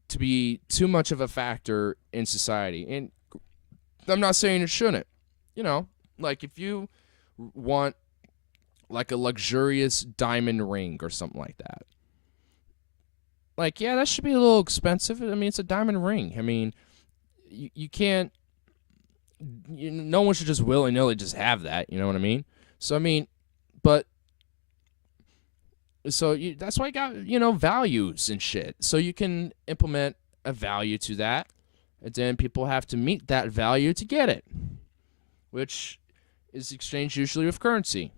to be too much of a factor in society. And I'm not saying it shouldn't. Like if you want like a luxurious diamond ring or something like that. Like, yeah, that should be a little expensive. I mean, it's a diamond ring. I mean, you can't no one should just willy-nilly just have that. You know what I mean? So I mean, but that's why you got values and shit. So you can implement a value to that, and then people have to meet that value to get it, which is exchanged usually with currency.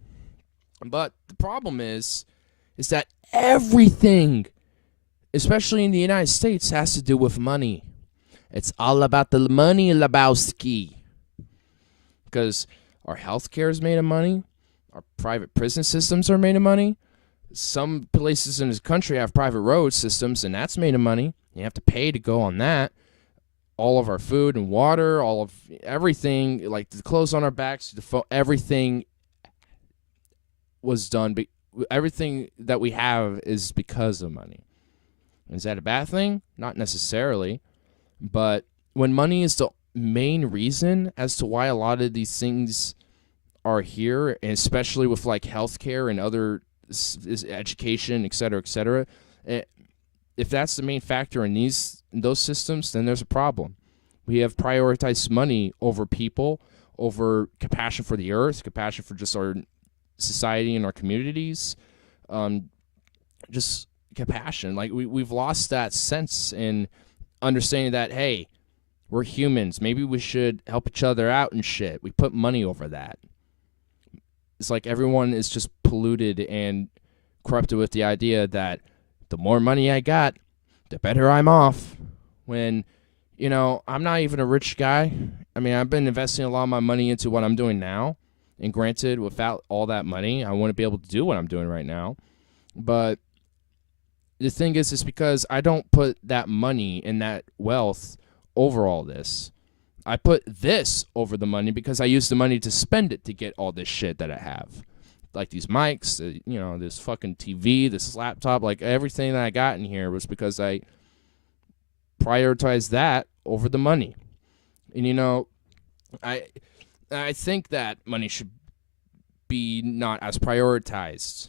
But the problem is that everything, especially in the United States, has to do with money. It's all about the money, Lebowski. Because our healthcare is made of money. Our private prison systems are made of money. Some places in this country have private road systems, and that's made of money. You have to pay to go on that. All of our food and water, all of everything, like the clothes on our backs, everything was done. Everything that we have is because of money. Is that a bad thing? Not necessarily. But when money is the main reason as to why a lot of these things are here, and especially with like healthcare and other education, et cetera, if that's the main factor in those systems, then there's a problem. We have prioritized money over people, over compassion for the earth, compassion for just our society and our communities, just compassion. Like we've lost that sense in understanding that, hey, we're humans. Maybe we should help each other out and shit. We put money over that. It's like everyone is just polluted and corrupted with the idea that the more money I got, the better I'm off. When, I'm not even a rich guy. I mean, I've been investing a lot of my money into what I'm doing now. And granted, without all that money, I wouldn't be able to do what I'm doing right now. But the thing is because I don't put that money and that wealth over all this. I put this over the money because I use the money to spend it to get all this shit that I have. Like these mics, this fucking TV, this laptop, like everything that I got in here was because I prioritized that over the money. And I think that money should be not as prioritized.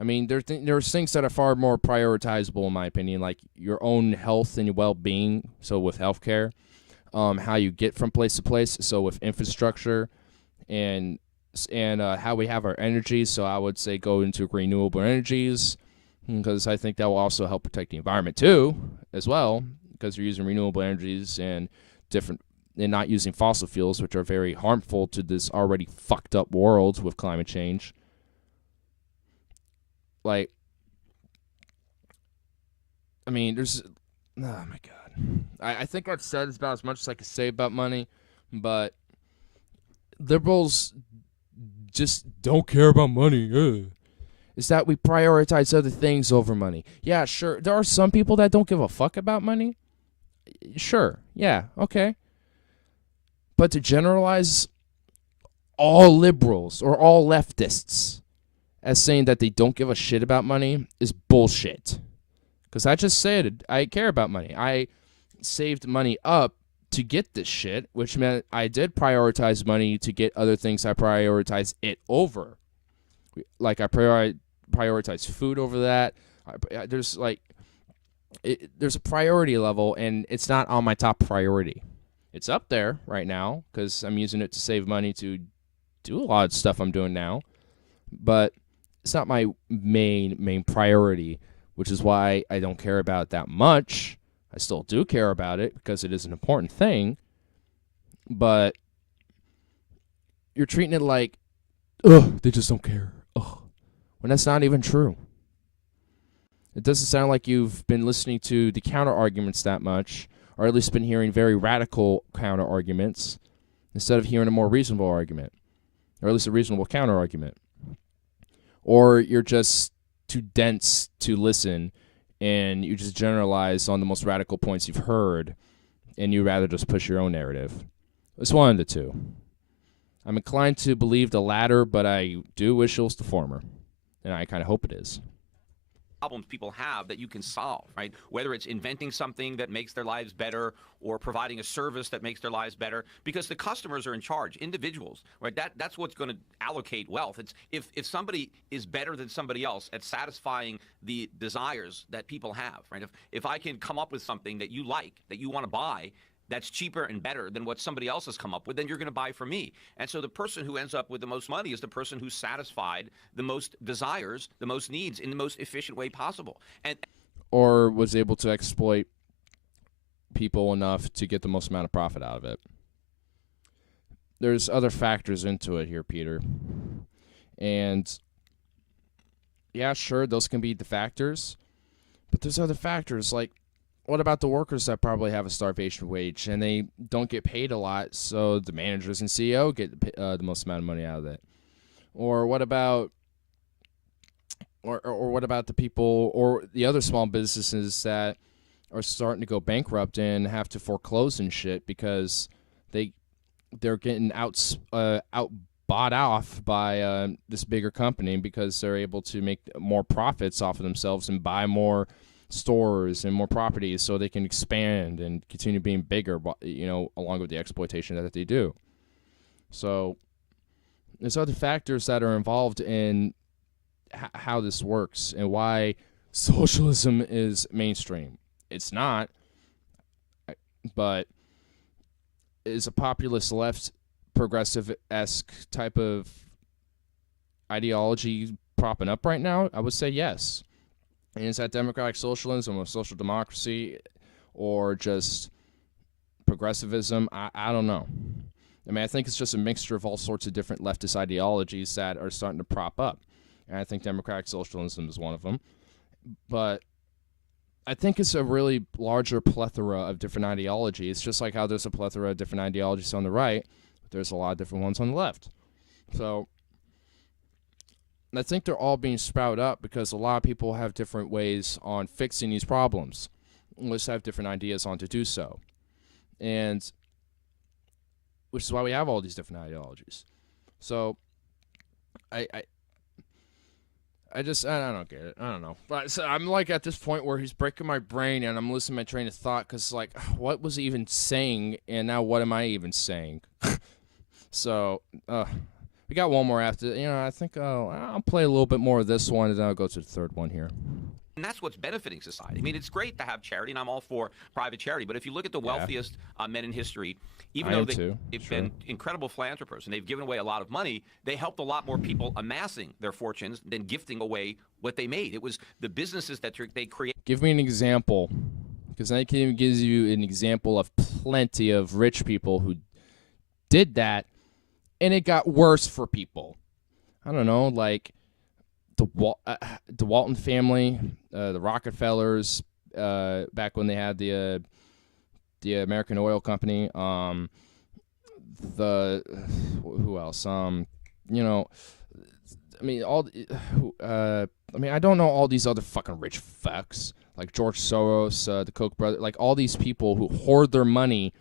I mean, there's things that are far more prioritizable in my opinion, like your own health and your well-being. So with healthcare, how you get from place to place. So with infrastructure and how we have our energy. So I would say go into renewable energies, because I think that will also help protect the environment too, as well, because you're using renewable energies and not using fossil fuels, which are very harmful to this already fucked up world with climate change. Like, I mean, oh my God. I think I've said about as much as I can say about money, but liberals just don't care about money. It's that we prioritize other things over money. Yeah, sure. There are some people that don't give a fuck about money. Sure. Yeah, okay. But to generalize all liberals or all leftists as saying that they don't give a shit about money is bullshit. Because I just said I care about money. I saved money up to get this shit, which meant I did prioritize money to get other things I prioritize it over. Like I prioritize food over that. There's a priority level, and it's not on my top priority. It's up there right now because I'm using it to save money to do a lot of stuff I'm doing now. But it's not my main priority, which is why I don't care about it that much. I still do care about it because it is an important thing. But you're treating it like, they just don't care. When that's not even true. It doesn't sound like you've been listening to the counter arguments that much, or at least been hearing very radical counter arguments instead of hearing a more reasonable argument, or at least a reasonable counter argument. Or you're just too dense to listen, and you just generalize on the most radical points you've heard, and you rather just push your own narrative. It's one of the two. I'm inclined to believe the latter, but I do wish it was the former, and I kind of hope it is. Problems people have that you can solve, right? Whether it's inventing something that makes their lives better or providing a service that makes their lives better, because the customers are in charge, individuals, right? That's what's going to allocate wealth. It's if somebody is better than somebody else at satisfying the desires that people have, right? If I can come up with something that you like, that you want to buy, that's cheaper and better than what somebody else has come up with, then you're going to buy from me. And so the person who ends up with the most money is the person who's satisfied the most desires, the most needs in the most efficient way possible. Or was able to exploit people enough to get the most amount of profit out of it. There's other factors into it here, Peter. And yeah, sure, those can be the factors. But there's other factors, like, what about the workers that probably have a starvation wage and they don't get paid a lot, so the managers and CEO get the most amount of money out of it? Or what about what about the people or the other small businesses that are starting to go bankrupt and have to foreclose and shit because they're getting out bought off by this bigger company because they're able to make more profits off of themselves and buy more stores and more properties so they can expand and continue being bigger, along with the exploitation that they do. So there's other factors that are involved in how this works and why socialism is mainstream. It's not, but is a populist left progressive-esque type of ideology propping up right now? I would say yes. And is that democratic socialism or social democracy or just progressivism? I don't know. I mean, I think it's just a mixture of all sorts of different leftist ideologies that are starting to prop up. And I think democratic socialism is one of them. But I think it's a really larger plethora of different ideologies. Just like how there's a plethora of different ideologies on the right, there's a lot of different ones on the left. So I think they're all being sprouted up because a lot of people have different ways on fixing these problems. Let's have different ideas on to do so. And which is why we have all these different ideologies. So I don't get it. I don't know. But so I'm like at this point where he's breaking my brain and I'm losing my train of thought because like, what was he even saying? And now what am I even saying? So, we got one more after. I think I'll play a little bit more of this one and then I'll go to the third one here. And that's what's benefiting society. I mean, it's great to have charity, and I'm all for private charity. But if you look at the wealthiest men in history, even though they've been incredible philanthropists and they've given away a lot of money, they helped a lot more people amassing their fortunes than gifting away what they made. It was the businesses that they created. Give me an example, because that even gives you an example of plenty of rich people who did that, and it got worse for people. I don't know, like the Walton family, the Rockefellers, back when they had the American Oil Company. Who else? I mean, I don't know all these other fucking rich fucks like George Soros, the Koch brother, like all these people who hoard their money.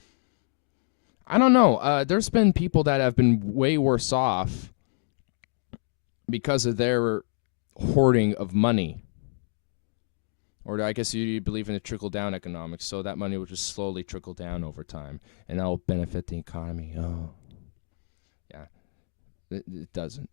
I don't know. There's been people that have been way worse off because of their hoarding of money. Or I guess you believe in the trickle-down economics, so that money will just slowly trickle down over time, and that will benefit the economy. Oh, yeah. It doesn't.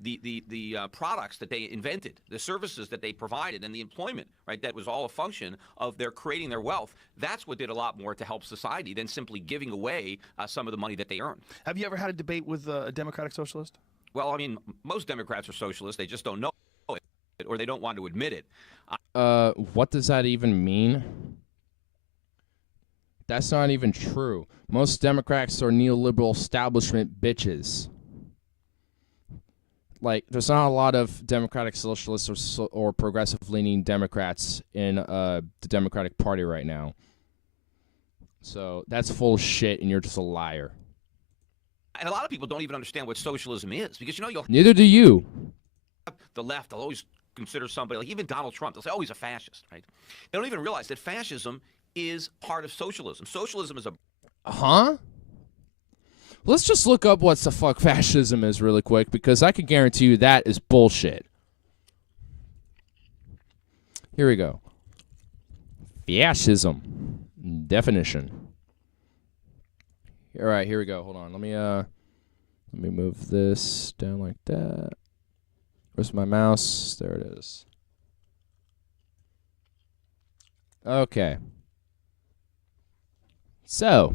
The products that they invented, the services that they provided, and the employment, right? That was all a function of their creating their wealth. That's what did a lot more to help society than simply giving away some of the money that they earned. Have you ever had a debate with a Democratic Socialist? Well, I mean, most Democrats are socialists. They just don't know it, or they don't want to admit it. What does that even mean? That's not even true. Most Democrats are neoliberal establishment bitches. Like, there's not a lot of Democratic Socialists or progressive-leaning Democrats in the Democratic Party right now. So that's full of shit, and you're just a liar. And a lot of people don't even understand what socialism is, because neither do you. The left, they'll always consider somebody, like even Donald Trump, they'll say, oh, he's a fascist, right? They don't even realize that fascism is part of socialism. Socialism is a... Huh? Let's just look up what the fuck fascism is really quick, because I can guarantee you that is bullshit. Here we go. Fascism. Definition. All right, here we go. Hold on. Let me move this down like that. Where's my mouse? There it is. Okay. So,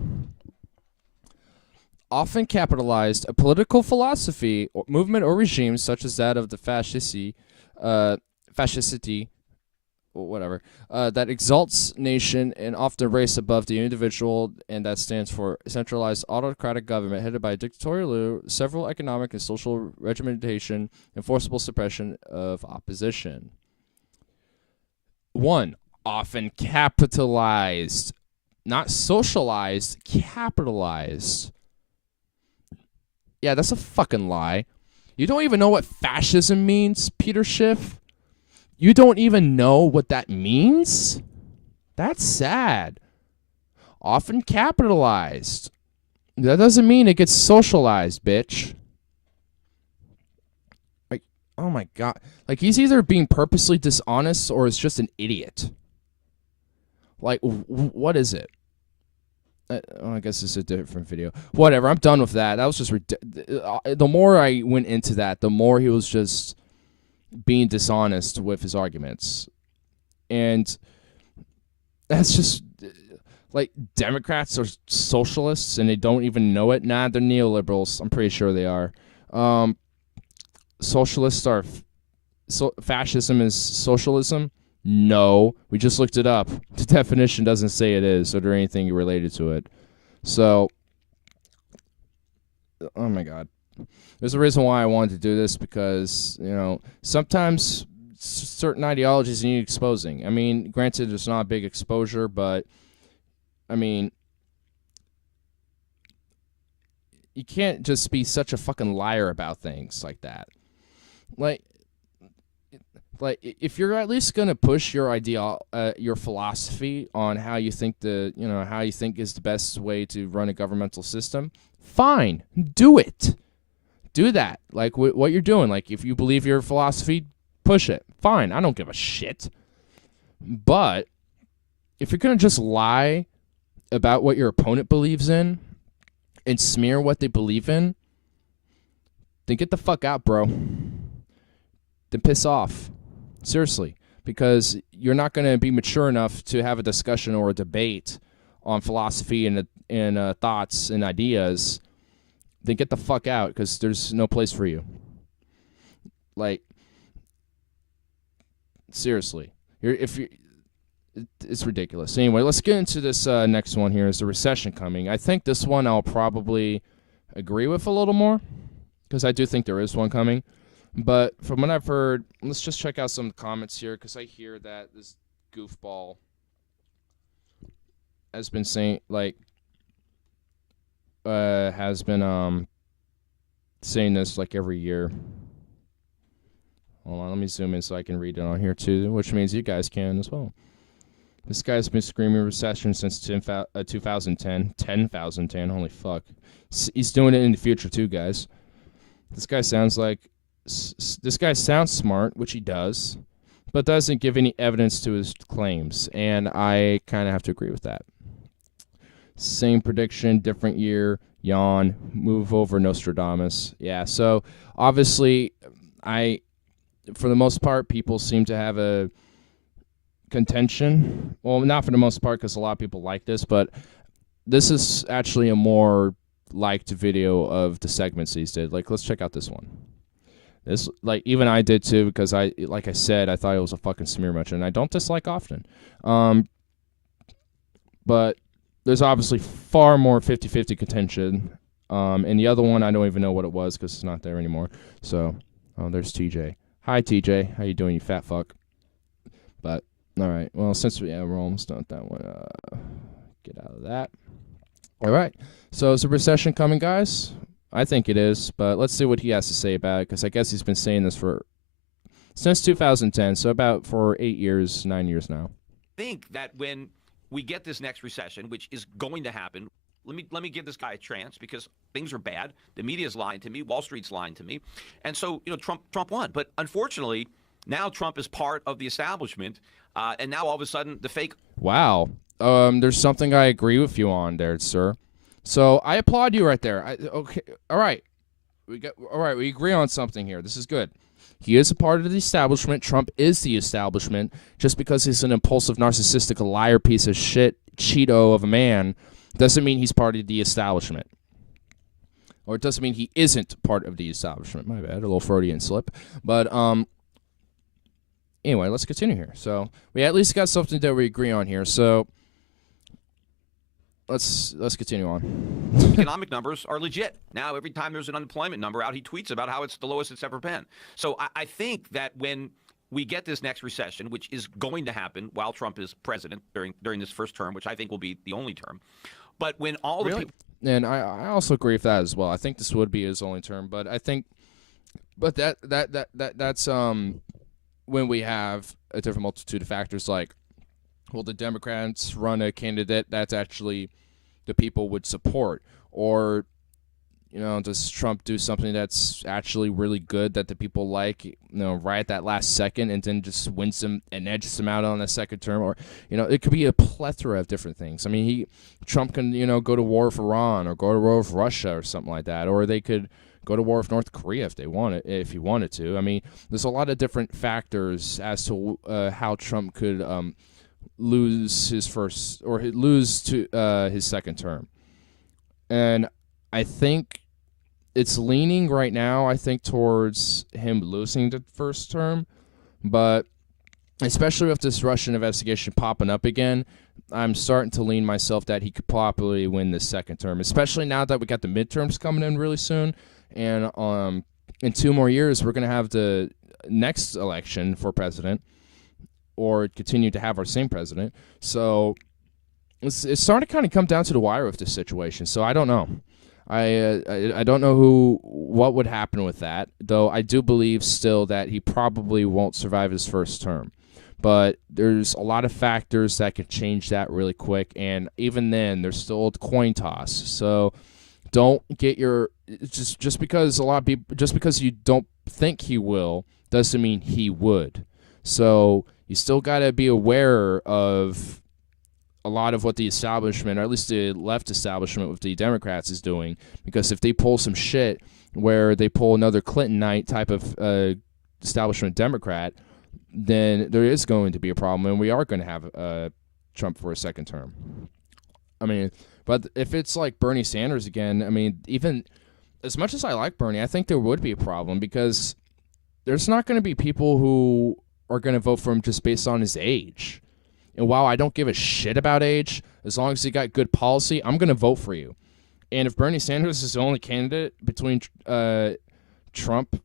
often capitalized, a political philosophy, or movement, or regime such as that of the fascisti, whatever, that exalts nation and often race above the individual, and that stands for centralized autocratic government headed by a dictatorial rule, several economic and social regimentation, and forcible suppression of opposition. 1. Often capitalized. Not socialized, capitalized. Yeah, that's a fucking lie. You don't even know what fascism means, Peter Shiff? You don't even know what that means? That's sad. Often capitalized. That doesn't mean it gets socialized, bitch. Like, oh my god. Like, he's either being purposely dishonest or is just an idiot. Like, what is it? I guess it's a different video. Whatever, I'm done with that. That was just the more I went into that, the more he was just being dishonest with his arguments. And that's just, like, Democrats are socialists and they don't even know it. Nah, they're neoliberals. I'm pretty sure they are. Socialists are... fascism is socialism? No. We just looked it up. The definition doesn't say it is, or anything related to it. So, oh my god. There's a reason why I wanted to do this, because, you know, sometimes certain ideologies need exposing. I mean, granted, there's not a big exposure, but, I mean, you can't just be such a fucking liar about things like that. Like, if you're at least gonna push your your philosophy on how you think how you think is the best way to run a governmental system, fine, do it. Do that. Like what you're doing. Like, if you believe your philosophy, push it. Fine, I don't give a shit. But if you're gonna just lie about what your opponent believes in and smear what they believe in, then get the fuck out, bro. Then piss off. Seriously, because you're not going to be mature enough to have a discussion or a debate on philosophy and thoughts and ideas. Then get the fuck out, because there's no place for you. Like, seriously, it's ridiculous. Anyway, let's get into this next one here. Is the recession coming? I think this one I'll probably agree with a little more, because I do think there is one coming. But from what I've heard, let's just check out some comments here, because I hear that this goofball has been saying, like, saying this like every year. Hold on, let me zoom in so I can read it on here too, which means you guys can as well. This guy's been screaming recession since 2010. 10,010, holy fuck. He's doing it in the future too, guys. This guy sounds smart, which he does, but doesn't give any evidence to his claims, and I kind of have to agree with that. Same prediction, different year, yawn, move over Nostradamus. Yeah, so obviously, for the most part, people seem to have a contention. Well, not for the most part, because a lot of people like this, but this is actually a more liked video of the segments these did. Like, let's check out this one. This, like, even I did too, because like I said, I thought it was a fucking smear much, and I don't dislike often. But there's obviously far more 50-50 contention. And the other one, I don't even know what it was, because it's not there anymore. So, there's TJ. Hi, TJ. How you doing, you fat fuck? But, all right. Well, since we're almost done with that one, get out of that. All right. So is the recession coming, guys? I think it is, but let's see what he has to say about it, because I guess he's been saying this since 2010, so about for 9 years now. I think that when we get this next recession, which is going to happen, let me give this guy a chance, because things are bad. The media's lying to me. Wall Street's lying to me. And so, Trump won. But unfortunately, now Trump is part of the establishment, and now all of a sudden the fake... Wow. There's something I agree with you on there, sir. So I applaud you right there. Okay, all right. We agree on something here. This is good. he is a part of the establishment. Trump is the establishment. Just because he's an impulsive, narcissistic, liar, piece of shit, Cheeto of a man, doesn't mean he's part of the establishment. Or it doesn't mean he isn't part of the establishment. My bad, a little Freudian slip. But anyway, let's continue here. So we at least got something that we agree on here. So let's continue on. Economic numbers are legit. Now, every time there's an unemployment number out, he tweets about how it's the lowest it's ever been. So I think that when we get this next recession, which is going to happen while Trump is president during this first term, which I think will be the only term, but when all the people... And I also agree with that as well. I think this would be his only term, but I think, but that's when we have a different multitude of factors like, will the Democrats run a candidate that's actually the people would support, or does Trump do something that's actually really good that the people like, right at that last second, and then just wins them and edges them out on the second term? Or, it could be a plethora of different things. I mean, Trump can, go to war with Iran or go to war with Russia or something like that, or they could go to war with North Korea if he wanted to. I mean, there's a lot of different factors as to how Trump could lose his first or lose to his second term, and I think it's leaning right now, I think, towards him losing the first term. But especially with this Russian investigation popping up again, I'm starting to lean myself that he could probably win the second term, especially now that we got the midterms coming in really soon. And in 2 more years, we're going to have the next election for president, or continue to have our same president. So it's starting to kind of come down to the wire with this situation. So I don't know. I don't know what would happen with that, though I do believe still that he probably won't survive his first term. But there's a lot of factors that could change that really quick, and even then, there's still a coin toss. So don't get your just because a lot of people, just because you don't think he will doesn't mean he would. So you still got to be aware of a lot of what the establishment, or at least the left establishment with the Democrats, is doing. Because if they pull some shit where they pull another Clintonite type of establishment Democrat, then there is going to be a problem, and we are going to have Trump for a second term. I mean, but if it's like Bernie Sanders again, I mean, even as much as I like Bernie, I think there would be a problem, because there's not going to be people who are going to vote for him just based on his age. And while I don't give a shit about age, as long as he got good policy, I'm going to vote for you. And if Bernie Sanders is the only candidate between Trump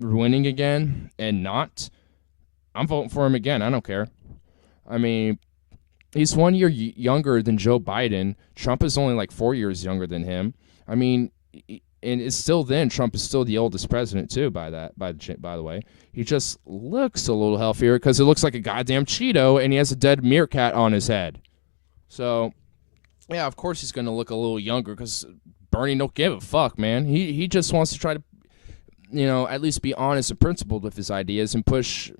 winning again and not, I'm voting for him again. I don't care. I mean, he's 1 year younger than Joe Biden. Trump is only like 4 years younger than him. I mean, and it's still then, Trump is still the oldest president too, by the way. He just looks a little healthier because it looks like a goddamn Cheeto, and he has a dead meerkat on his head. So, yeah, of course he's going to look a little younger, because Bernie don't give a fuck, man. He just wants to try to, at least be honest and principled with his ideas and push,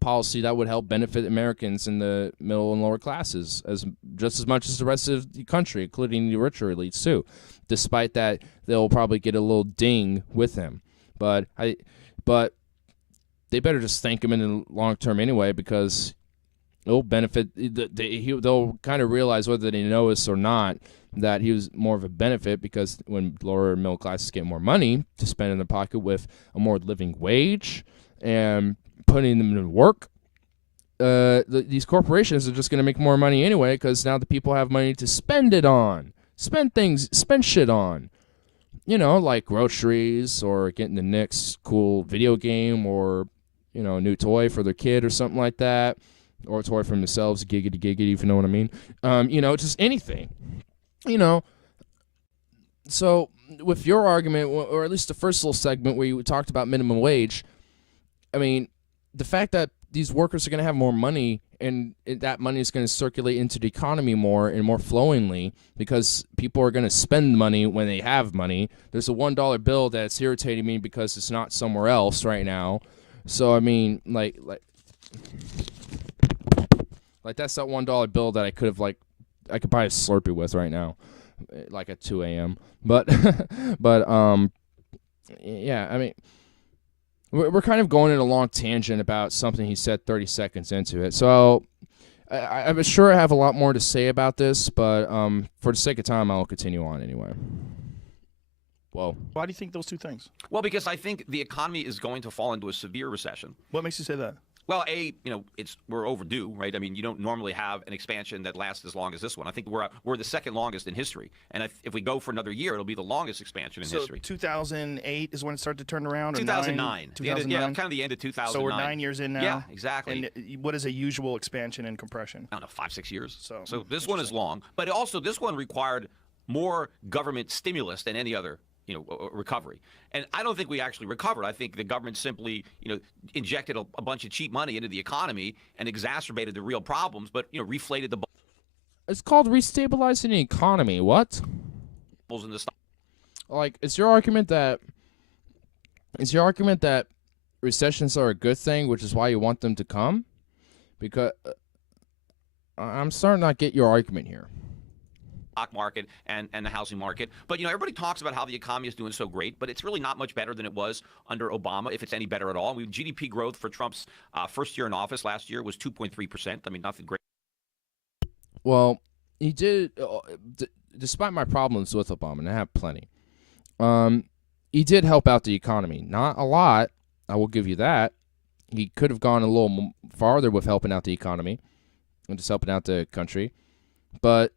policy that would help benefit Americans in the middle and lower classes just as much as the rest of the country, including the richer elites too. Despite that, they'll probably get a little ding with him. But they better just thank him in the long term anyway, because it'll benefit. They'll kind of realize, whether they know us or not, that he was more of a benefit, because when lower middle classes get more money to spend in their pocket with a more living wage and putting them to work, these corporations are just going to make more money anyway, because now the people have money to spend it on. Spend shit on. Like groceries, or getting the next cool video game, or, a new toy for their kid or something like that, or a toy for themselves, giggity, if you know what I mean. Just anything. So with your argument, or at least the first little segment where you talked about minimum wage, I mean, the fact that these workers are going to have more money, and that money is going to circulate into the economy more and more flowingly, because people are going to spend money when they have money. There's a $1 bill that's irritating me because it's not somewhere else right now. So I mean, like that's that $1 bill that I could buy a Slurpee with right now, like at 2 a.m. But yeah, I mean, we're kind of going in a long tangent about something he said 30 seconds into it. So I'm sure I have a lot more to say about this, but for the sake of time, I'll continue on anyway. Well, Why do you think those two things? Well, because I think the economy is going to fall into a severe recession. What makes you say that? Well, we're overdue, right? I mean, you don't normally have an expansion that lasts as long as this one. I think we're the second longest in history, and if we go for another year, it'll be the longest expansion in history. 2008 is when it started to turn around. 2009. 2009. Yeah, kind of the end of 2009. So we're 9 years in now. Yeah, exactly. And what is a usual expansion and compression? I don't know, 5-6 years. So this one is long, but also this one required more government stimulus than any other recovery. And I don't think we actually recovered. I think the government simply, injected a bunch of cheap money into the economy and exacerbated the real problems, but, reflated the it's called restabilizing the economy. What? bubbles in the stock. Like, is your argument that recessions are a good thing, which is why you want them to come? Because I'm starting to not get your argument here. Stock market and the housing market. But, everybody talks about how the economy is doing so great, but it's really not much better than it was under Obama, if it's any better at all. GDP growth for Trump's first year in office last year was 2.3%. I mean, nothing great. Well, he did, despite my problems with Obama, and I have plenty, he did help out the economy. Not a lot, I will give you that. He could have gone a little farther with helping out the economy and just helping out the country. But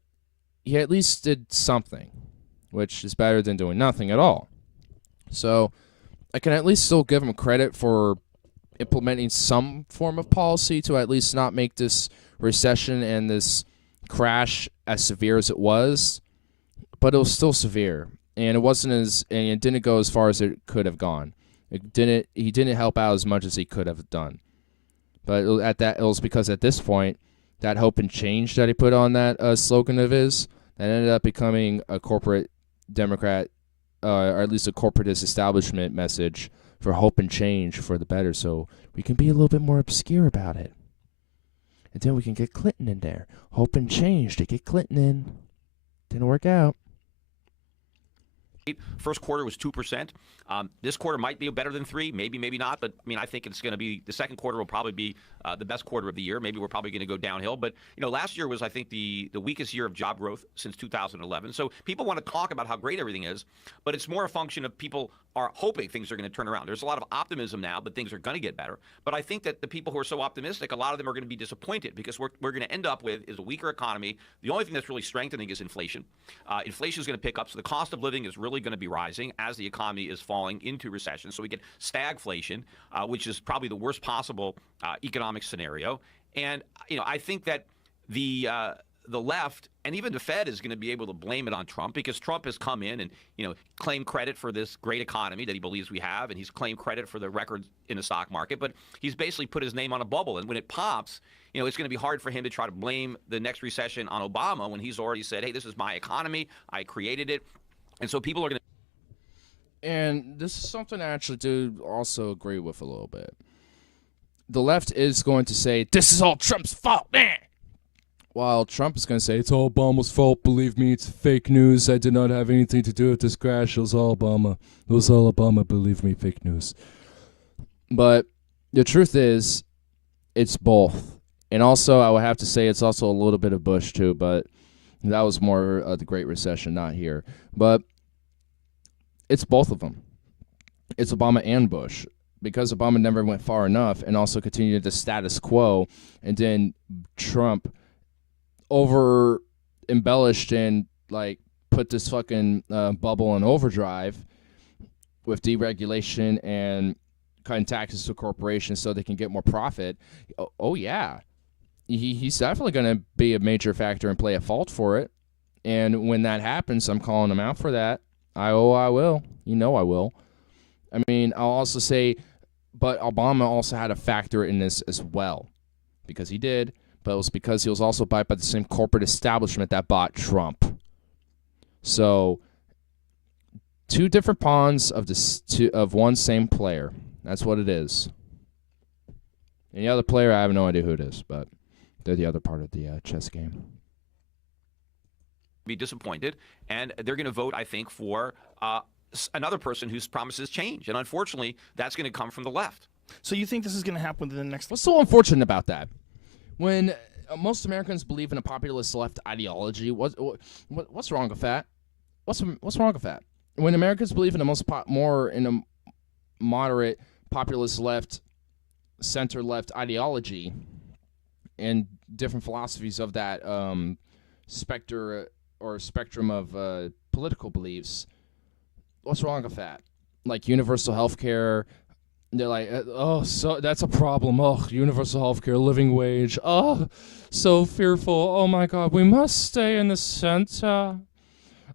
he at least did something, which is better than doing nothing at all. So I can at least still give him credit for implementing some form of policy to at least not make this recession and this crash as severe as it was, but it was still severe, and it didn't go as far as it could have gone. He didn't help out as much as he could have done. But it was because at this point, that hope and change that he put on that slogan of his, that ended up becoming a corporate Democrat, or at least a corporatist establishment message for hope and change for the better. So we can be a little bit more obscure about it. And then we can get Clinton in there. Hope and change to get Clinton in. Didn't work out. First quarter was 2%. This quarter might be better than 3%, maybe not. But I think it's going to be the second quarter will probably be the best quarter of the year. Maybe we're probably going to go downhill. But last year was, I think, the weakest year of job growth since 2011. So people want to talk about how great everything is, but it's more a function of people are hoping things are going to turn around. There's a lot of optimism now that things are going to get better. But I think that the people who are so optimistic, a lot of them are going to be disappointed because we're going to end up with is a weaker economy. The only thing that's really strengthening is inflation. Inflation is going to pick up, so the cost of living is really going to be rising as the economy is falling into recession. So we get stagflation, which is probably the worst possible economic scenario. And I think that the left and even the Fed is going to be able to blame it on Trump because Trump has come in and claimed credit for this great economy that he believes we have, and he's claimed credit for the records in the stock market. But he's basically put his name on a bubble, and when it pops, it's going to be hard for him to try to blame the next recession on Obama when he's already said, "Hey, this is my economy. I created it," and so people are going to. And this is something I actually do also agree with a little bit. The left is going to say, this is all Trump's fault, man. While Trump is going to say, it's all Obama's fault, believe me, it's fake news. I did not have anything to do with this crash. It was all Obama. It was all Obama, believe me, fake news. But the truth is, it's both. And also, I would have to say it's also a little bit of Bush, too, but that was more the Great Recession, not here. But it's both of them. It's Obama and Bush. Because Obama never went far enough and also continued the status quo, and then Trump over embellished and put this fucking bubble in overdrive with deregulation and cutting taxes to corporations so they can get more profit. Oh yeah, he's definitely going to be a major factor and play a fault for it. And when that happens, I'm calling him out for that. I will. I will. I mean, I'll also say, but Obama also had a factor in this as well, because he did, but it was because he was also bought by the same corporate establishment that bought Trump. So, two different pawns of one same player. That's what it is. And the other player, I have no idea who it is, but they're the other part of the chess game. Be disappointed, and they're going to vote, I think, for another person whose promises change. And unfortunately, that's going to come from the left. So you think this is going to happen within the next? What's so unfortunate about that? When most Americans believe in a populist left ideology, what's wrong with that? What's wrong with that? When Americans believe in more in a moderate populist left, center left ideology, and different philosophies of that spectrum of political beliefs, what's wrong with that? Like universal health care. They're like, oh, so that's a problem. Oh, universal health care, living wage. Oh, so fearful. Oh, my God, we must stay in the center.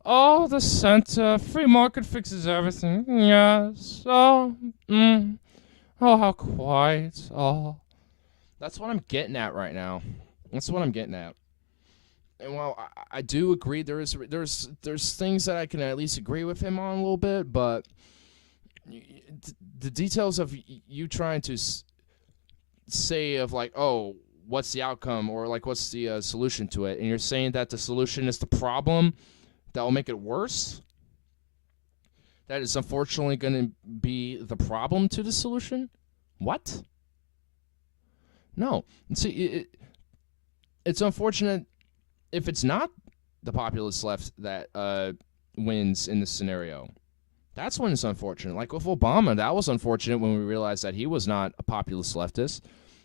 Oh, the center. Free market fixes everything. Yes. Oh, oh, how quiet. Oh. That's what I'm getting at right now. That's what I'm getting at. And while I do agree, there's things that I can at least agree with him on a little bit, but the details of you trying to say of like, oh, what's the outcome, or like what's the solution to it, and you're saying that the solution is the problem that will make it worse, that is unfortunately going to be the problem to the solution. What? No. See, it's unfortunate if it's not the populist left that wins in this scenario. That's when it's unfortunate. Like with Obama, that was unfortunate when we realized that he was not a populist leftist.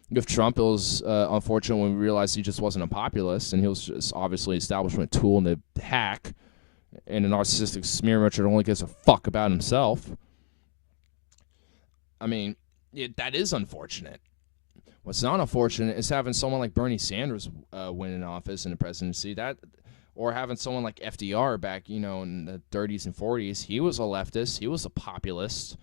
With Trump, it was unfortunate when we realized he just wasn't a populist, and he was just obviously an establishment tool and a hack and a narcissistic smear merchant that only gives a fuck about himself. I mean, that is unfortunate. What's not unfortunate is having someone like Bernie Sanders win an office in the presidency. Or having someone like FDR back, in the 30s and 40s. He was a leftist. He was a populist.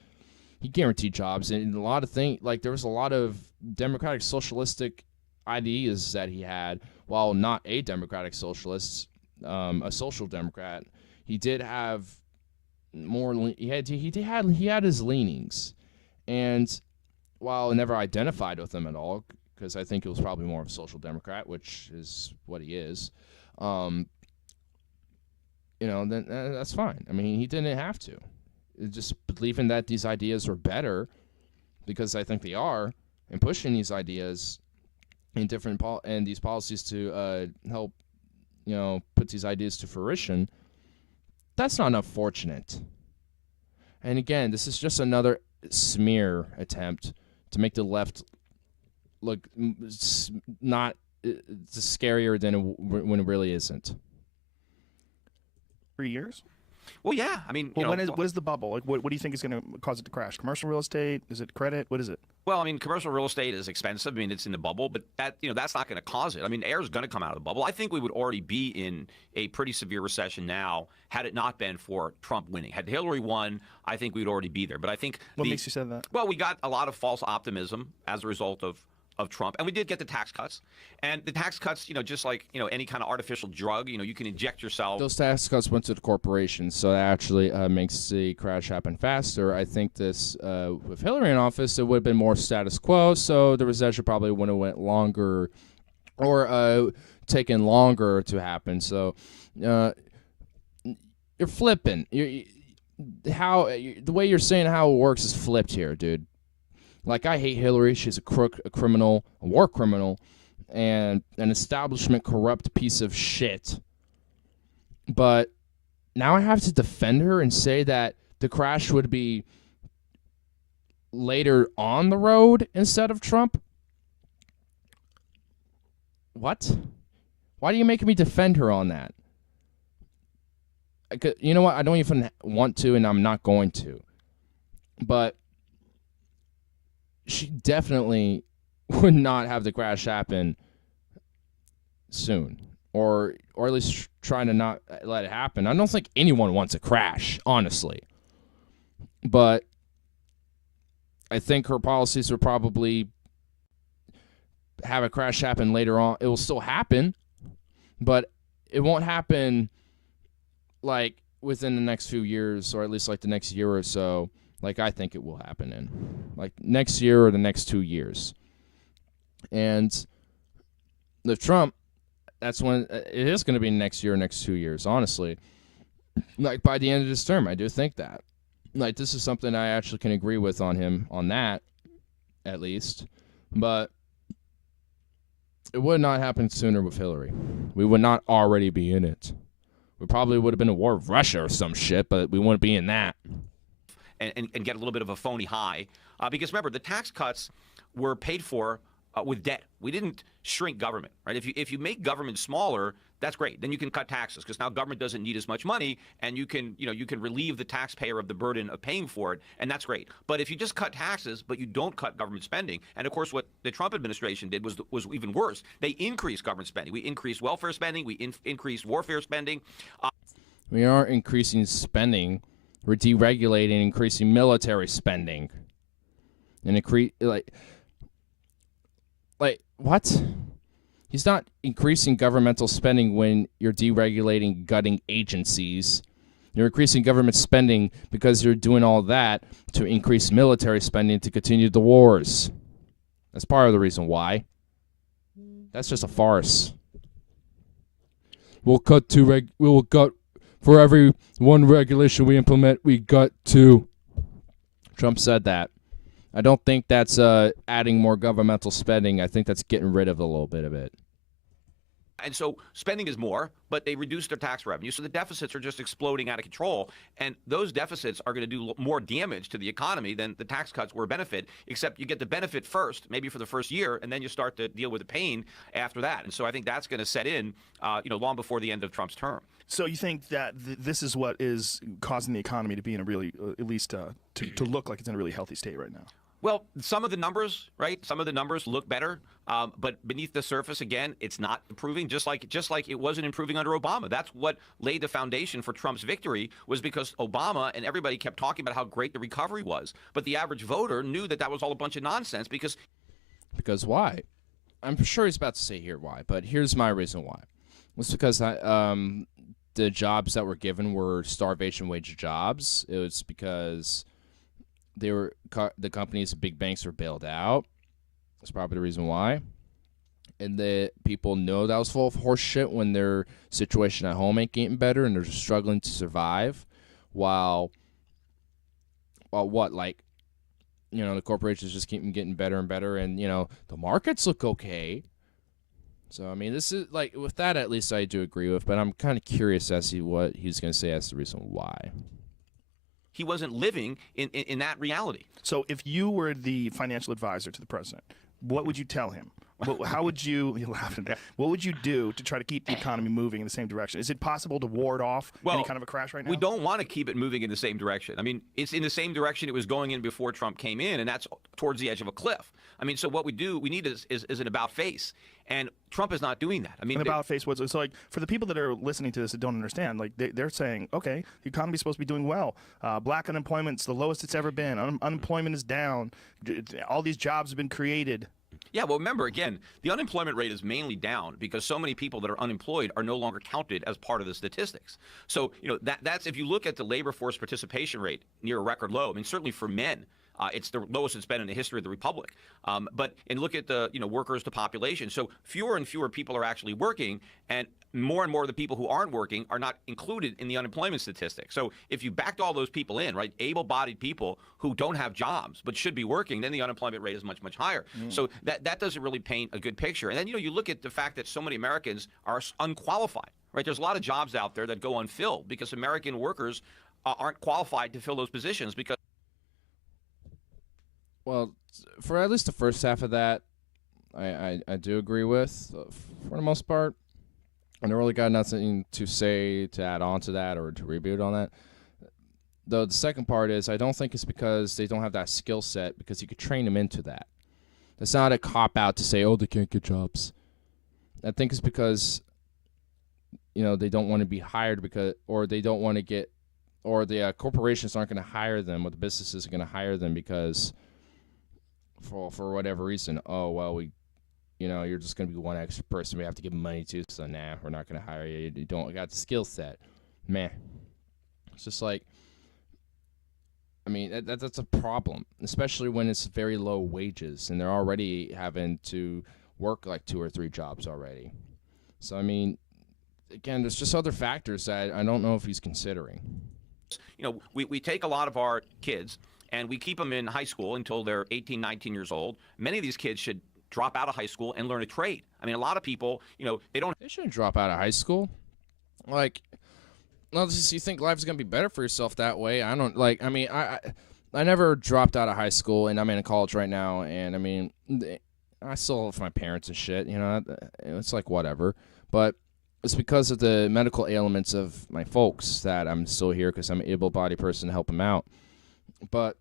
He guaranteed jobs. And a lot of things, like there was a lot of democratic socialistic ideas that he had, while not a democratic socialist, a social democrat. He did have more, he had his leanings. And while I never identified with him at all, because I think he was probably more of a social democrat, which is what he is, then that's fine. I mean, he didn't have to. Just believing that these ideas were better, because I think they are, and pushing these ideas in different and these policies to help, put these ideas to fruition. That's not unfortunate. And again, this is just another smear attempt to make the left look not scarier than when it really isn't. 3 years? Well, yeah. I mean, what is the bubble? Like, what do you think is going to cause it to crash? Commercial real estate? Is it credit? What is it? Well, I mean, commercial real estate is expensive. I mean, it's in the bubble, but that's not going to cause it. I mean, air is going to come out of the bubble. I think we would already be in a pretty severe recession now had it not been for Trump winning. Had Hillary won, I think we'd already be there. But I think what makes you say that? Well, we got a lot of false optimism as a result of Trump, and we did get the tax cuts. And the tax cuts, just like any kind of artificial drug, you can inject yourself. Those tax cuts went to the corporations, so that actually makes the crash happen faster. I think this with Hillary in office, it would have been more status quo, so the recession probably would have went longer or taken longer to happen. So you're flipping. The way you're saying how it works is flipped here, dude. Like, I hate Hillary. She's a crook, a criminal, a war criminal, and an establishment corrupt piece of shit. But now I have to defend her and say that the crash would be later on the road instead of Trump? What? Why are you making me defend her on that? You know what? I don't even want to, and I'm not going to. But she definitely would not have the crash happen soon, or at least trying to not let it happen. I don't think anyone wants a crash, honestly. But I think her policies will probably have a crash happen later on. It will still happen, but it won't happen like within the next few years, or at least like the next year or so. Like I think it will happen in like next year or the next 2 years. And with Trump, that's when it is going to be next year or next 2 years, honestly. Like by the end of this term, I do think that. like this is something I actually can agree with on him on that, at least. But it would not happen sooner with Hillary. We would not already be in it. We probably would have been at war with Russia or some shit, but we wouldn't be in that. And get a little bit of a phony high. Because remember, the tax cuts were paid for with debt. We didn't shrink government, right? If you make government smaller, that's great. Then you can cut taxes because now government doesn't need as much money, and you can relieve the taxpayer of the burden of paying for it, and that's great. But if you just cut taxes, but you don't cut government spending, and of course what the Trump administration did was even worse. They increased government spending. We increased welfare spending. We increased warfare spending. We aren't increasing spending. We're deregulating, increasing military spending, and like what? He's not increasing governmental spending when you're deregulating, gutting agencies. You're increasing government spending because you're doing all that to increase military spending to continue the wars. That's part of the reason why. That's just a farce. We will gut for every one regulation we implement. We gut two. Trump said that. I don't think that's adding more governmental spending. I think that's getting rid of a little bit of it. And so spending is more, but they reduced their tax revenue. So the deficits are just exploding out of control. And those deficits are going to do more damage to the economy than the tax cuts were a benefit, except you get the benefit first, maybe for the first year, and then you start to deal with the pain after that. And so I think that's going to set in, long before the end of Trump's term. So you think that this is what is causing the economy to be in a really, at least to look like it's in a really healthy state right now? Well, some of the numbers, right? Some of the numbers look better, but beneath the surface, again, it's not improving. Just like it wasn't improving under Obama. That's what laid the foundation for Trump's victory, was because Obama and everybody kept talking about how great the recovery was, but the average voter knew that was all a bunch of nonsense because why? I'm sure he's about to say here why, but here's my reason why. It's because the jobs that were given were starvation wage jobs. It was because the companies, the big banks were bailed out. That's probably the reason why. And the people know that was full of horse shit when their situation at home ain't getting better and they're just struggling to survive. While the corporations just keep getting better and better, and the markets look okay. So I mean, this is with that at least I do agree with, but I'm kind of curious as to what he's going to say as the reason why. He wasn't living in that reality. So if you were the financial advisor to the president, what would you tell him? How would you what would you do to try to keep the economy moving in the same direction? Is it possible to ward off any kind of a crash right now? We don't want to keep it moving in the same direction. I mean, it's in the same direction it was going in before Trump came in, and that's towards the edge of a cliff. I mean, so what we need is an about face, and Trump is not doing that. I mean, an about face. So like for the people that are listening to this that don't understand, like they're saying, okay, the economy's supposed to be doing well. Black unemployment's the lowest it's ever been. Unemployment is down. All these jobs have been created. Yeah, well, remember, again, the unemployment rate is mainly down because so many people that are unemployed are no longer counted as part of the statistics. So, that's if you look at the labor force participation rate near a record low, I mean, certainly for men, it's the lowest it's been in the history of the republic. And look at the workers to population. So fewer and fewer people are actually working, and more of the people who aren't working are not included in the unemployment statistics. So if you backed all those people in, right, able-bodied people who don't have jobs but should be working, then the unemployment rate is much, much higher. So that doesn't really paint a good picture. And then you look at the fact that so many Americans are unqualified. Right, there's a lot of jobs out there that go unfilled because American workers aren't qualified to fill those positions because. Well, for at least the first half of that, I do agree with, for the most part. I don't really got nothing to say to add on to that or to reboot on that. Though the second part is I don't think it's because they don't have that skill set, because you could train them into that. That's not a cop-out to say, oh, they can't get jobs. I think it's because, they don't want to be hired or they don't want to get, or the corporations aren't going to hire them, or the businesses are going to hire them because for whatever reason, oh, well, you're just going to be one extra person we have to give money to, so we're not going to hire you. You don't got the skill set. Meh. It's just like, I mean, that's a problem, especially when it's very low wages and they're already having to work like 2 or 3 jobs already. So, I mean, again, there's just other factors that I don't know if he's considering. We take a lot of our kids and we keep them in high school until they're 18, 19 years old. Many of these kids should drop out of high school and learn a trade. I mean, a lot of people, they don't. They shouldn't drop out of high school. Like, unless you think life's gonna be better for yourself that way. I don't like. I mean, I never dropped out of high school, and I'm in college right now. And I mean, I still live with my parents and shit. It's like whatever. But it's because of the medical ailments of my folks that I'm still here, because I'm an able-bodied person to help them out. But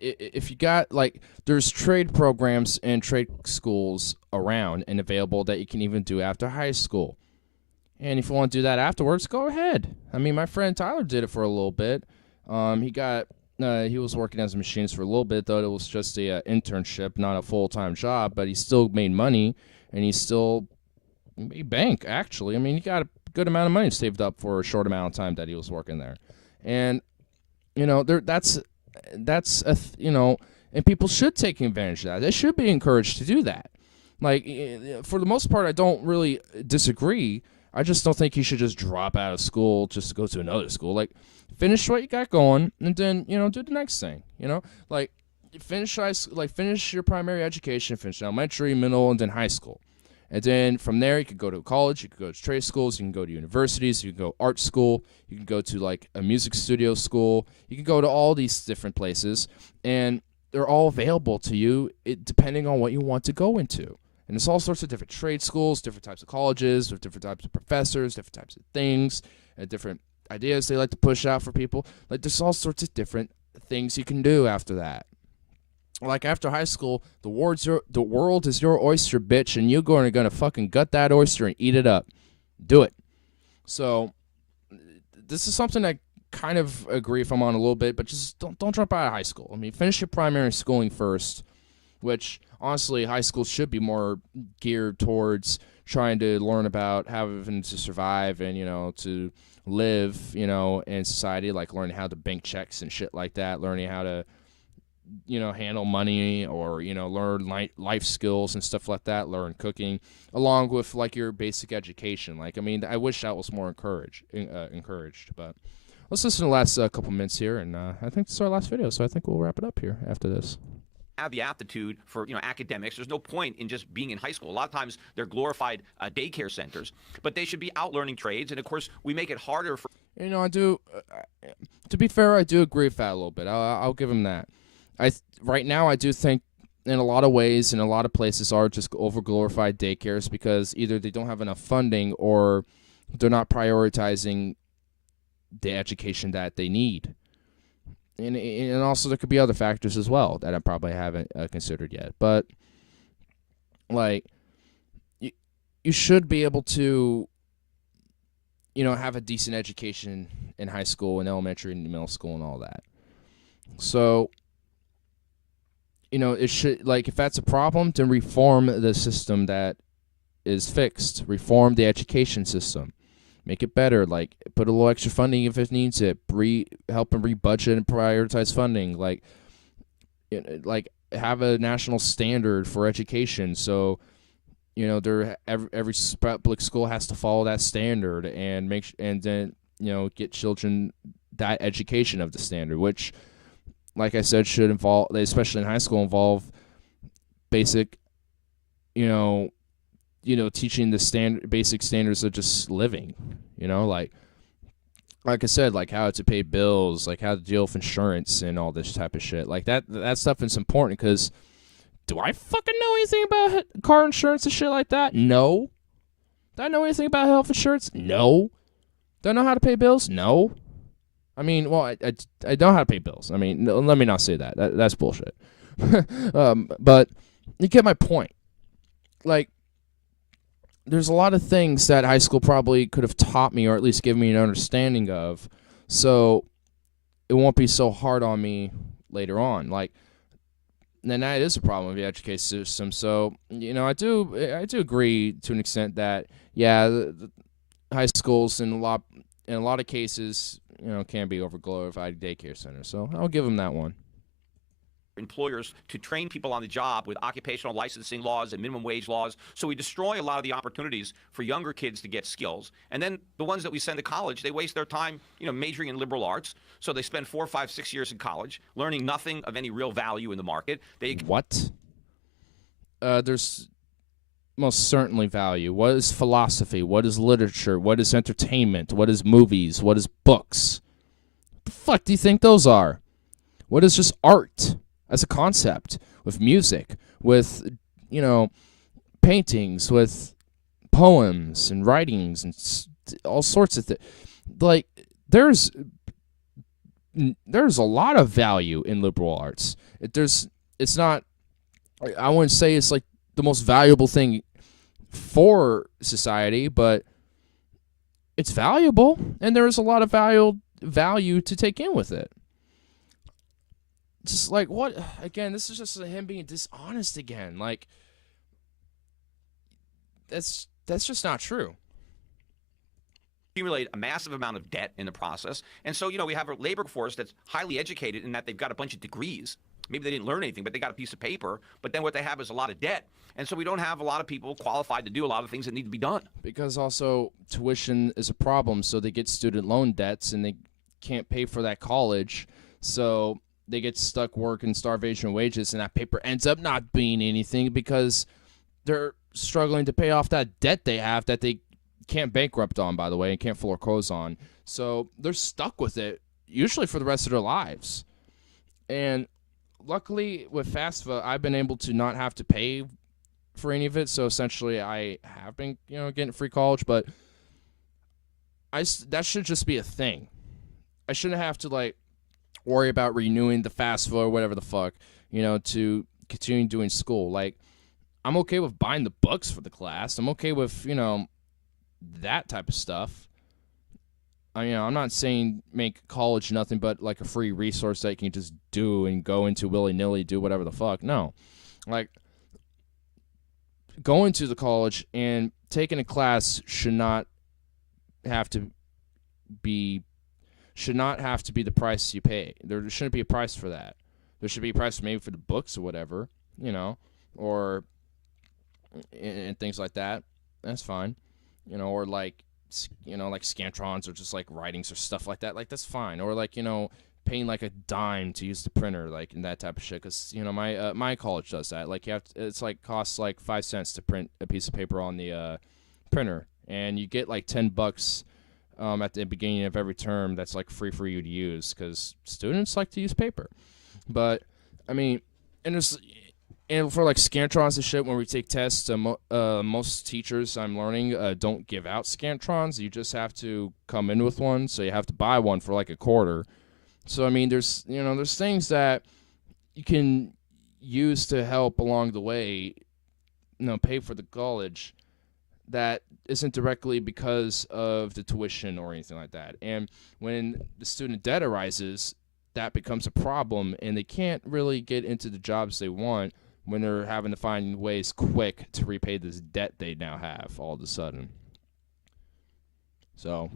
if you got, like, there's trade programs and trade schools around and available that you can even do after high school. And if you want to do that afterwards, go ahead. I mean, my friend Tyler did it for a little bit. He was working as a machinist for a little bit, though it was just a internship, not a full-time job, but he still made money, and he still made bank, actually. I mean, he got a good amount of money saved up for a short amount of time that he was working there. And, and people should take advantage of that. They should be encouraged to do that. Like, for the most part, I don't really disagree. I just don't think you should just drop out of school just to go to another school. Like, finish what you got going, and then, do the next thing, Like, finish your primary education, finish elementary, middle, and then high school. And then from there, you could go to college, you could go to trade schools, you can go to universities, you can go art school, you can go to, like, a music studio school, you can go to all these different places, and they're all available to you depending on what you want to go into. And there's all sorts of different trade schools, different types of colleges, with different types of professors, different types of things, and different ideas they like to push out for people. Like, there's all sorts of different things you can do after that. Like, after high school, the world is your oyster, bitch, and you're going to fucking gut that oyster and eat it up. Do it. So, this is something I kind of agree if I'm on a little bit, but just don't drop out of high school. I mean, finish your primary schooling first, which, honestly, high school should be more geared towards trying to learn about having to survive and, to live, in society, like learning how to bank checks and shit like that, learning how to, handle money, or, learn life skills and stuff like that, learn cooking, along with, like, your basic education. Like, I mean, I wish that was more encouraged, but let's listen to the last couple minutes here, and I think this is our last video, so I think we'll wrap it up here after this. Have the aptitude for academics. There's no point in just being in high school. A lot of times they're glorified daycare centers, but they should be out learning trades. And of course, we make it harder for. I do. To be fair, I do agree with that a little bit. I'll give him that. Right now, I do think in a lot of ways, in a lot of places, are just over glorified daycares because either they don't have enough funding or they're not prioritizing the education that they need. And also there could be other factors as well that I probably haven't considered yet. But, like, you should be able to, have a decent education in high school and elementary and middle school and all that. So, it should, like, if that's a problem, then reform the system that is fixed. Reform the education system. Make it better, like, put a little extra funding if it needs it. Help them re-budget and prioritize funding. Like, have a national standard for education. So, every public school has to follow that standard and then get children that education of the standard, which, like I said, should involve, especially in high school, involve basic, teaching the basic standards of just living, like I said, like how to pay bills, like how to deal with insurance and all this type of shit. Like that stuff is important because do I fucking know anything about car insurance and shit like that? No. Do I know anything about health insurance? No. Do I know how to pay bills? No. I mean, well, I know how to pay bills. I mean, no, let me not say that. That's bullshit. But you get my point. Like, there's a lot of things that high school probably could have taught me, or at least given me an understanding of, so it won't be so hard on me later on. Like, and that is a problem with the education system. So, I do agree to an extent that, yeah, the high schools in a lot of cases, can be over glorified daycare centers. So I'll give them that one. employers to train people on the job with occupational licensing laws and minimum wage laws. So we destroy a lot of the opportunities for younger kids to get skills. And then the ones that we send to college, they waste their time, majoring in liberal arts. So they spend 4, 5, 6 years in college learning nothing of any real value in the market. What? There's most certainly value. What is philosophy? What is literature? What is entertainment? What is movies? What is books? What the fuck do you think those are? What is just art as a concept, with music, with, paintings, with poems and writings and all sorts of things? Like, there's a lot of value in liberal arts. It's not, I wouldn't say it's like the most valuable thing for society, but it's valuable, and there is a lot of value to take in with it. Just like, what? Again, this is just him being dishonest again. Like, that's just not true. Accumulate a massive amount of debt in the process. And so, we have a labor force that's highly educated in that they've got a bunch of degrees. Maybe they didn't learn anything, but they got a piece of paper. But then what they have is a lot of debt. And so we don't have a lot of people qualified to do a lot of things that need to be done. Because also tuition is a problem, so they get student loan debts, and they can't pay for that college. So they get stuck working starvation wages, and that paper ends up not being anything because they're struggling to pay off that debt they have that they can't bankrupt on, by the way, and can't foreclose on. So they're stuck with it, usually for the rest of their lives. And luckily, with FAFSA, I've been able to not have to pay for any of it. So essentially, I have been, getting free college. But that should just be a thing. I shouldn't have to worry about renewing the FAFSA or whatever the fuck, to continue doing school. Like, I'm okay with buying the books for the class. I'm okay with, that type of stuff. I'm not saying make college nothing but like a free resource that you can just do and go into willy-nilly, do whatever the fuck. No. Like, going to the college and taking a class should not have to be the price you pay. There shouldn't be a price for that. There should be a price maybe for the books or whatever, or and things like that. That's fine. Or like scantrons or just like writings or stuff like that. Like, that's fine. Or like, paying like a dime to use the printer, like, and that type of shit. Because, my college does that. Like, it's like costs like 5 cents to print a piece of paper on the printer. And you get like $10 at the beginning of every term that's like free for you to use because students like to use paper. But, and for like scantrons and shit, when we take tests, most teachers I'm learning don't give out scantrons. You just have to come in with one, so you have to buy one for like a quarter. So there's there's things that you can use to help along the way, pay for the college that isn't directly because of the tuition or anything like that. And when the student debt arises, that becomes a problem, and they can't really get into the jobs they want when they're having to find ways quick to repay this debt they now have all of a sudden. So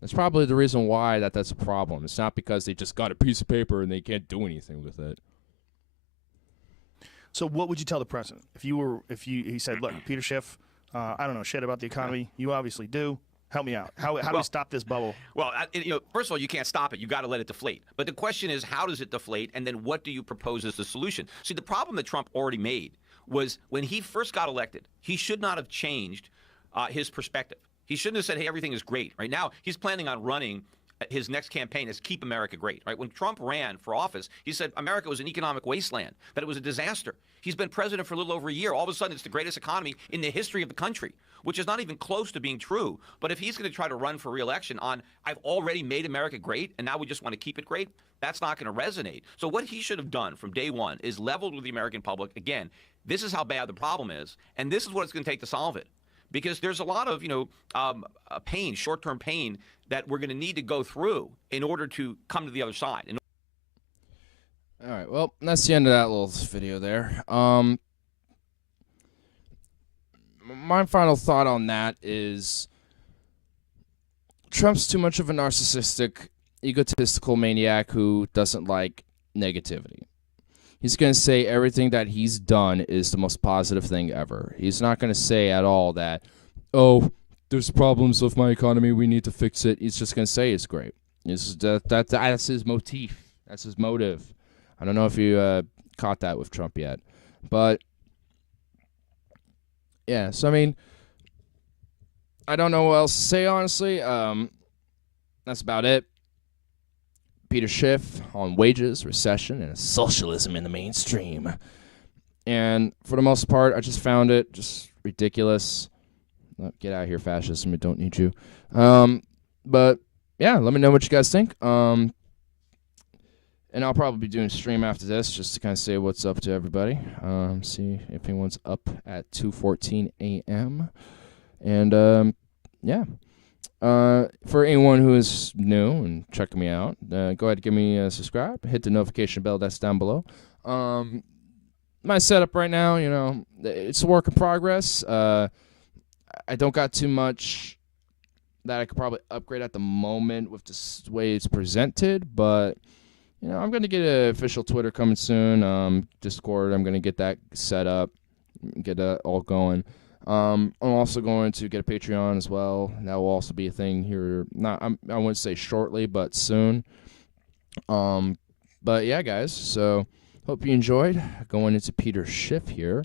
that's probably the reason why that's a problem. It's not because they just got a piece of paper and they can't do anything with it. So what would you tell the president he said, look, Peter Shiff, I don't know shit about the economy. You obviously do. Help me out. How do we stop this bubble? Well, first of all, you can't stop it. You got to let it deflate. But the question is, how does it deflate? And then what do you propose as the solution? See, the problem that Trump already made was when he first got elected, he should not have changed his perspective. He shouldn't have said, hey, everything is great. Right now, he's planning on running his next campaign is Keep America Great. Right? When Trump ran for office, he said America was an economic wasteland, that it was a disaster. He's been president for a little over a year. All of a sudden, it's the greatest economy in the history of the country, which is not even close to being true. But if he's going to try to run for re-election on, I've already made America great, and now we just want to keep it great, that's not going to resonate. So what he should have done from day one is leveled with the American public. Again, this is how bad the problem is, and this is what it's going to take to solve it. Because there's a lot of, pain, short-term pain that we're going to need to go through in order to come to the other side. All right, well, that's the end of that little video there. My final thought on that is Trump's too much of a narcissistic, egotistical maniac who doesn't like negativity. he's going to say everything that he's done is the most positive thing ever. He's not going to say at all that, oh, there's problems with my economy, we need to fix it. He's just going to say it's great. That's his motif. That's his motive. I don't know if you caught that with Trump yet. But, yeah, so I mean, I don't know what else to say, honestly. That's about it. Peter Shiff on wages, recession, and socialism in the mainstream. And for the most part, I just found it just ridiculous. Get out of here, fascism. We don't need you. But, yeah, let me know what you guys think. And I'll probably be doing a stream after this just to kind of say what's up to everybody. See if anyone's up at 2:14 a.m. And, yeah. For anyone who is new and checking me out, go ahead and give me a subscribe. Hit the notification bell that's down below. My setup right now, it's a work in progress. I don't got too much that I could probably upgrade at the moment with the way it's presented, but I'm going to get an official Twitter coming soon. Discord, I'm going to get that set up, get that all going. I'm also going to get a Patreon as well. That will also be a thing here. I wouldn't say shortly, but soon. But yeah, guys. So hope you enjoyed going into Peter Shiff here.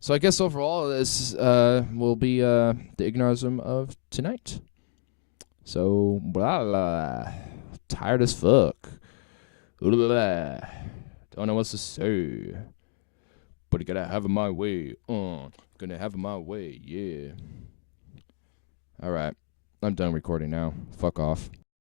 So I guess overall this will be the Ignarism of tonight. So blah, blah, tired as fuck. Blah, blah, don't know what to say. But I gotta have it my way. Gonna have it my way, yeah. Alright. I'm done recording now. Fuck off.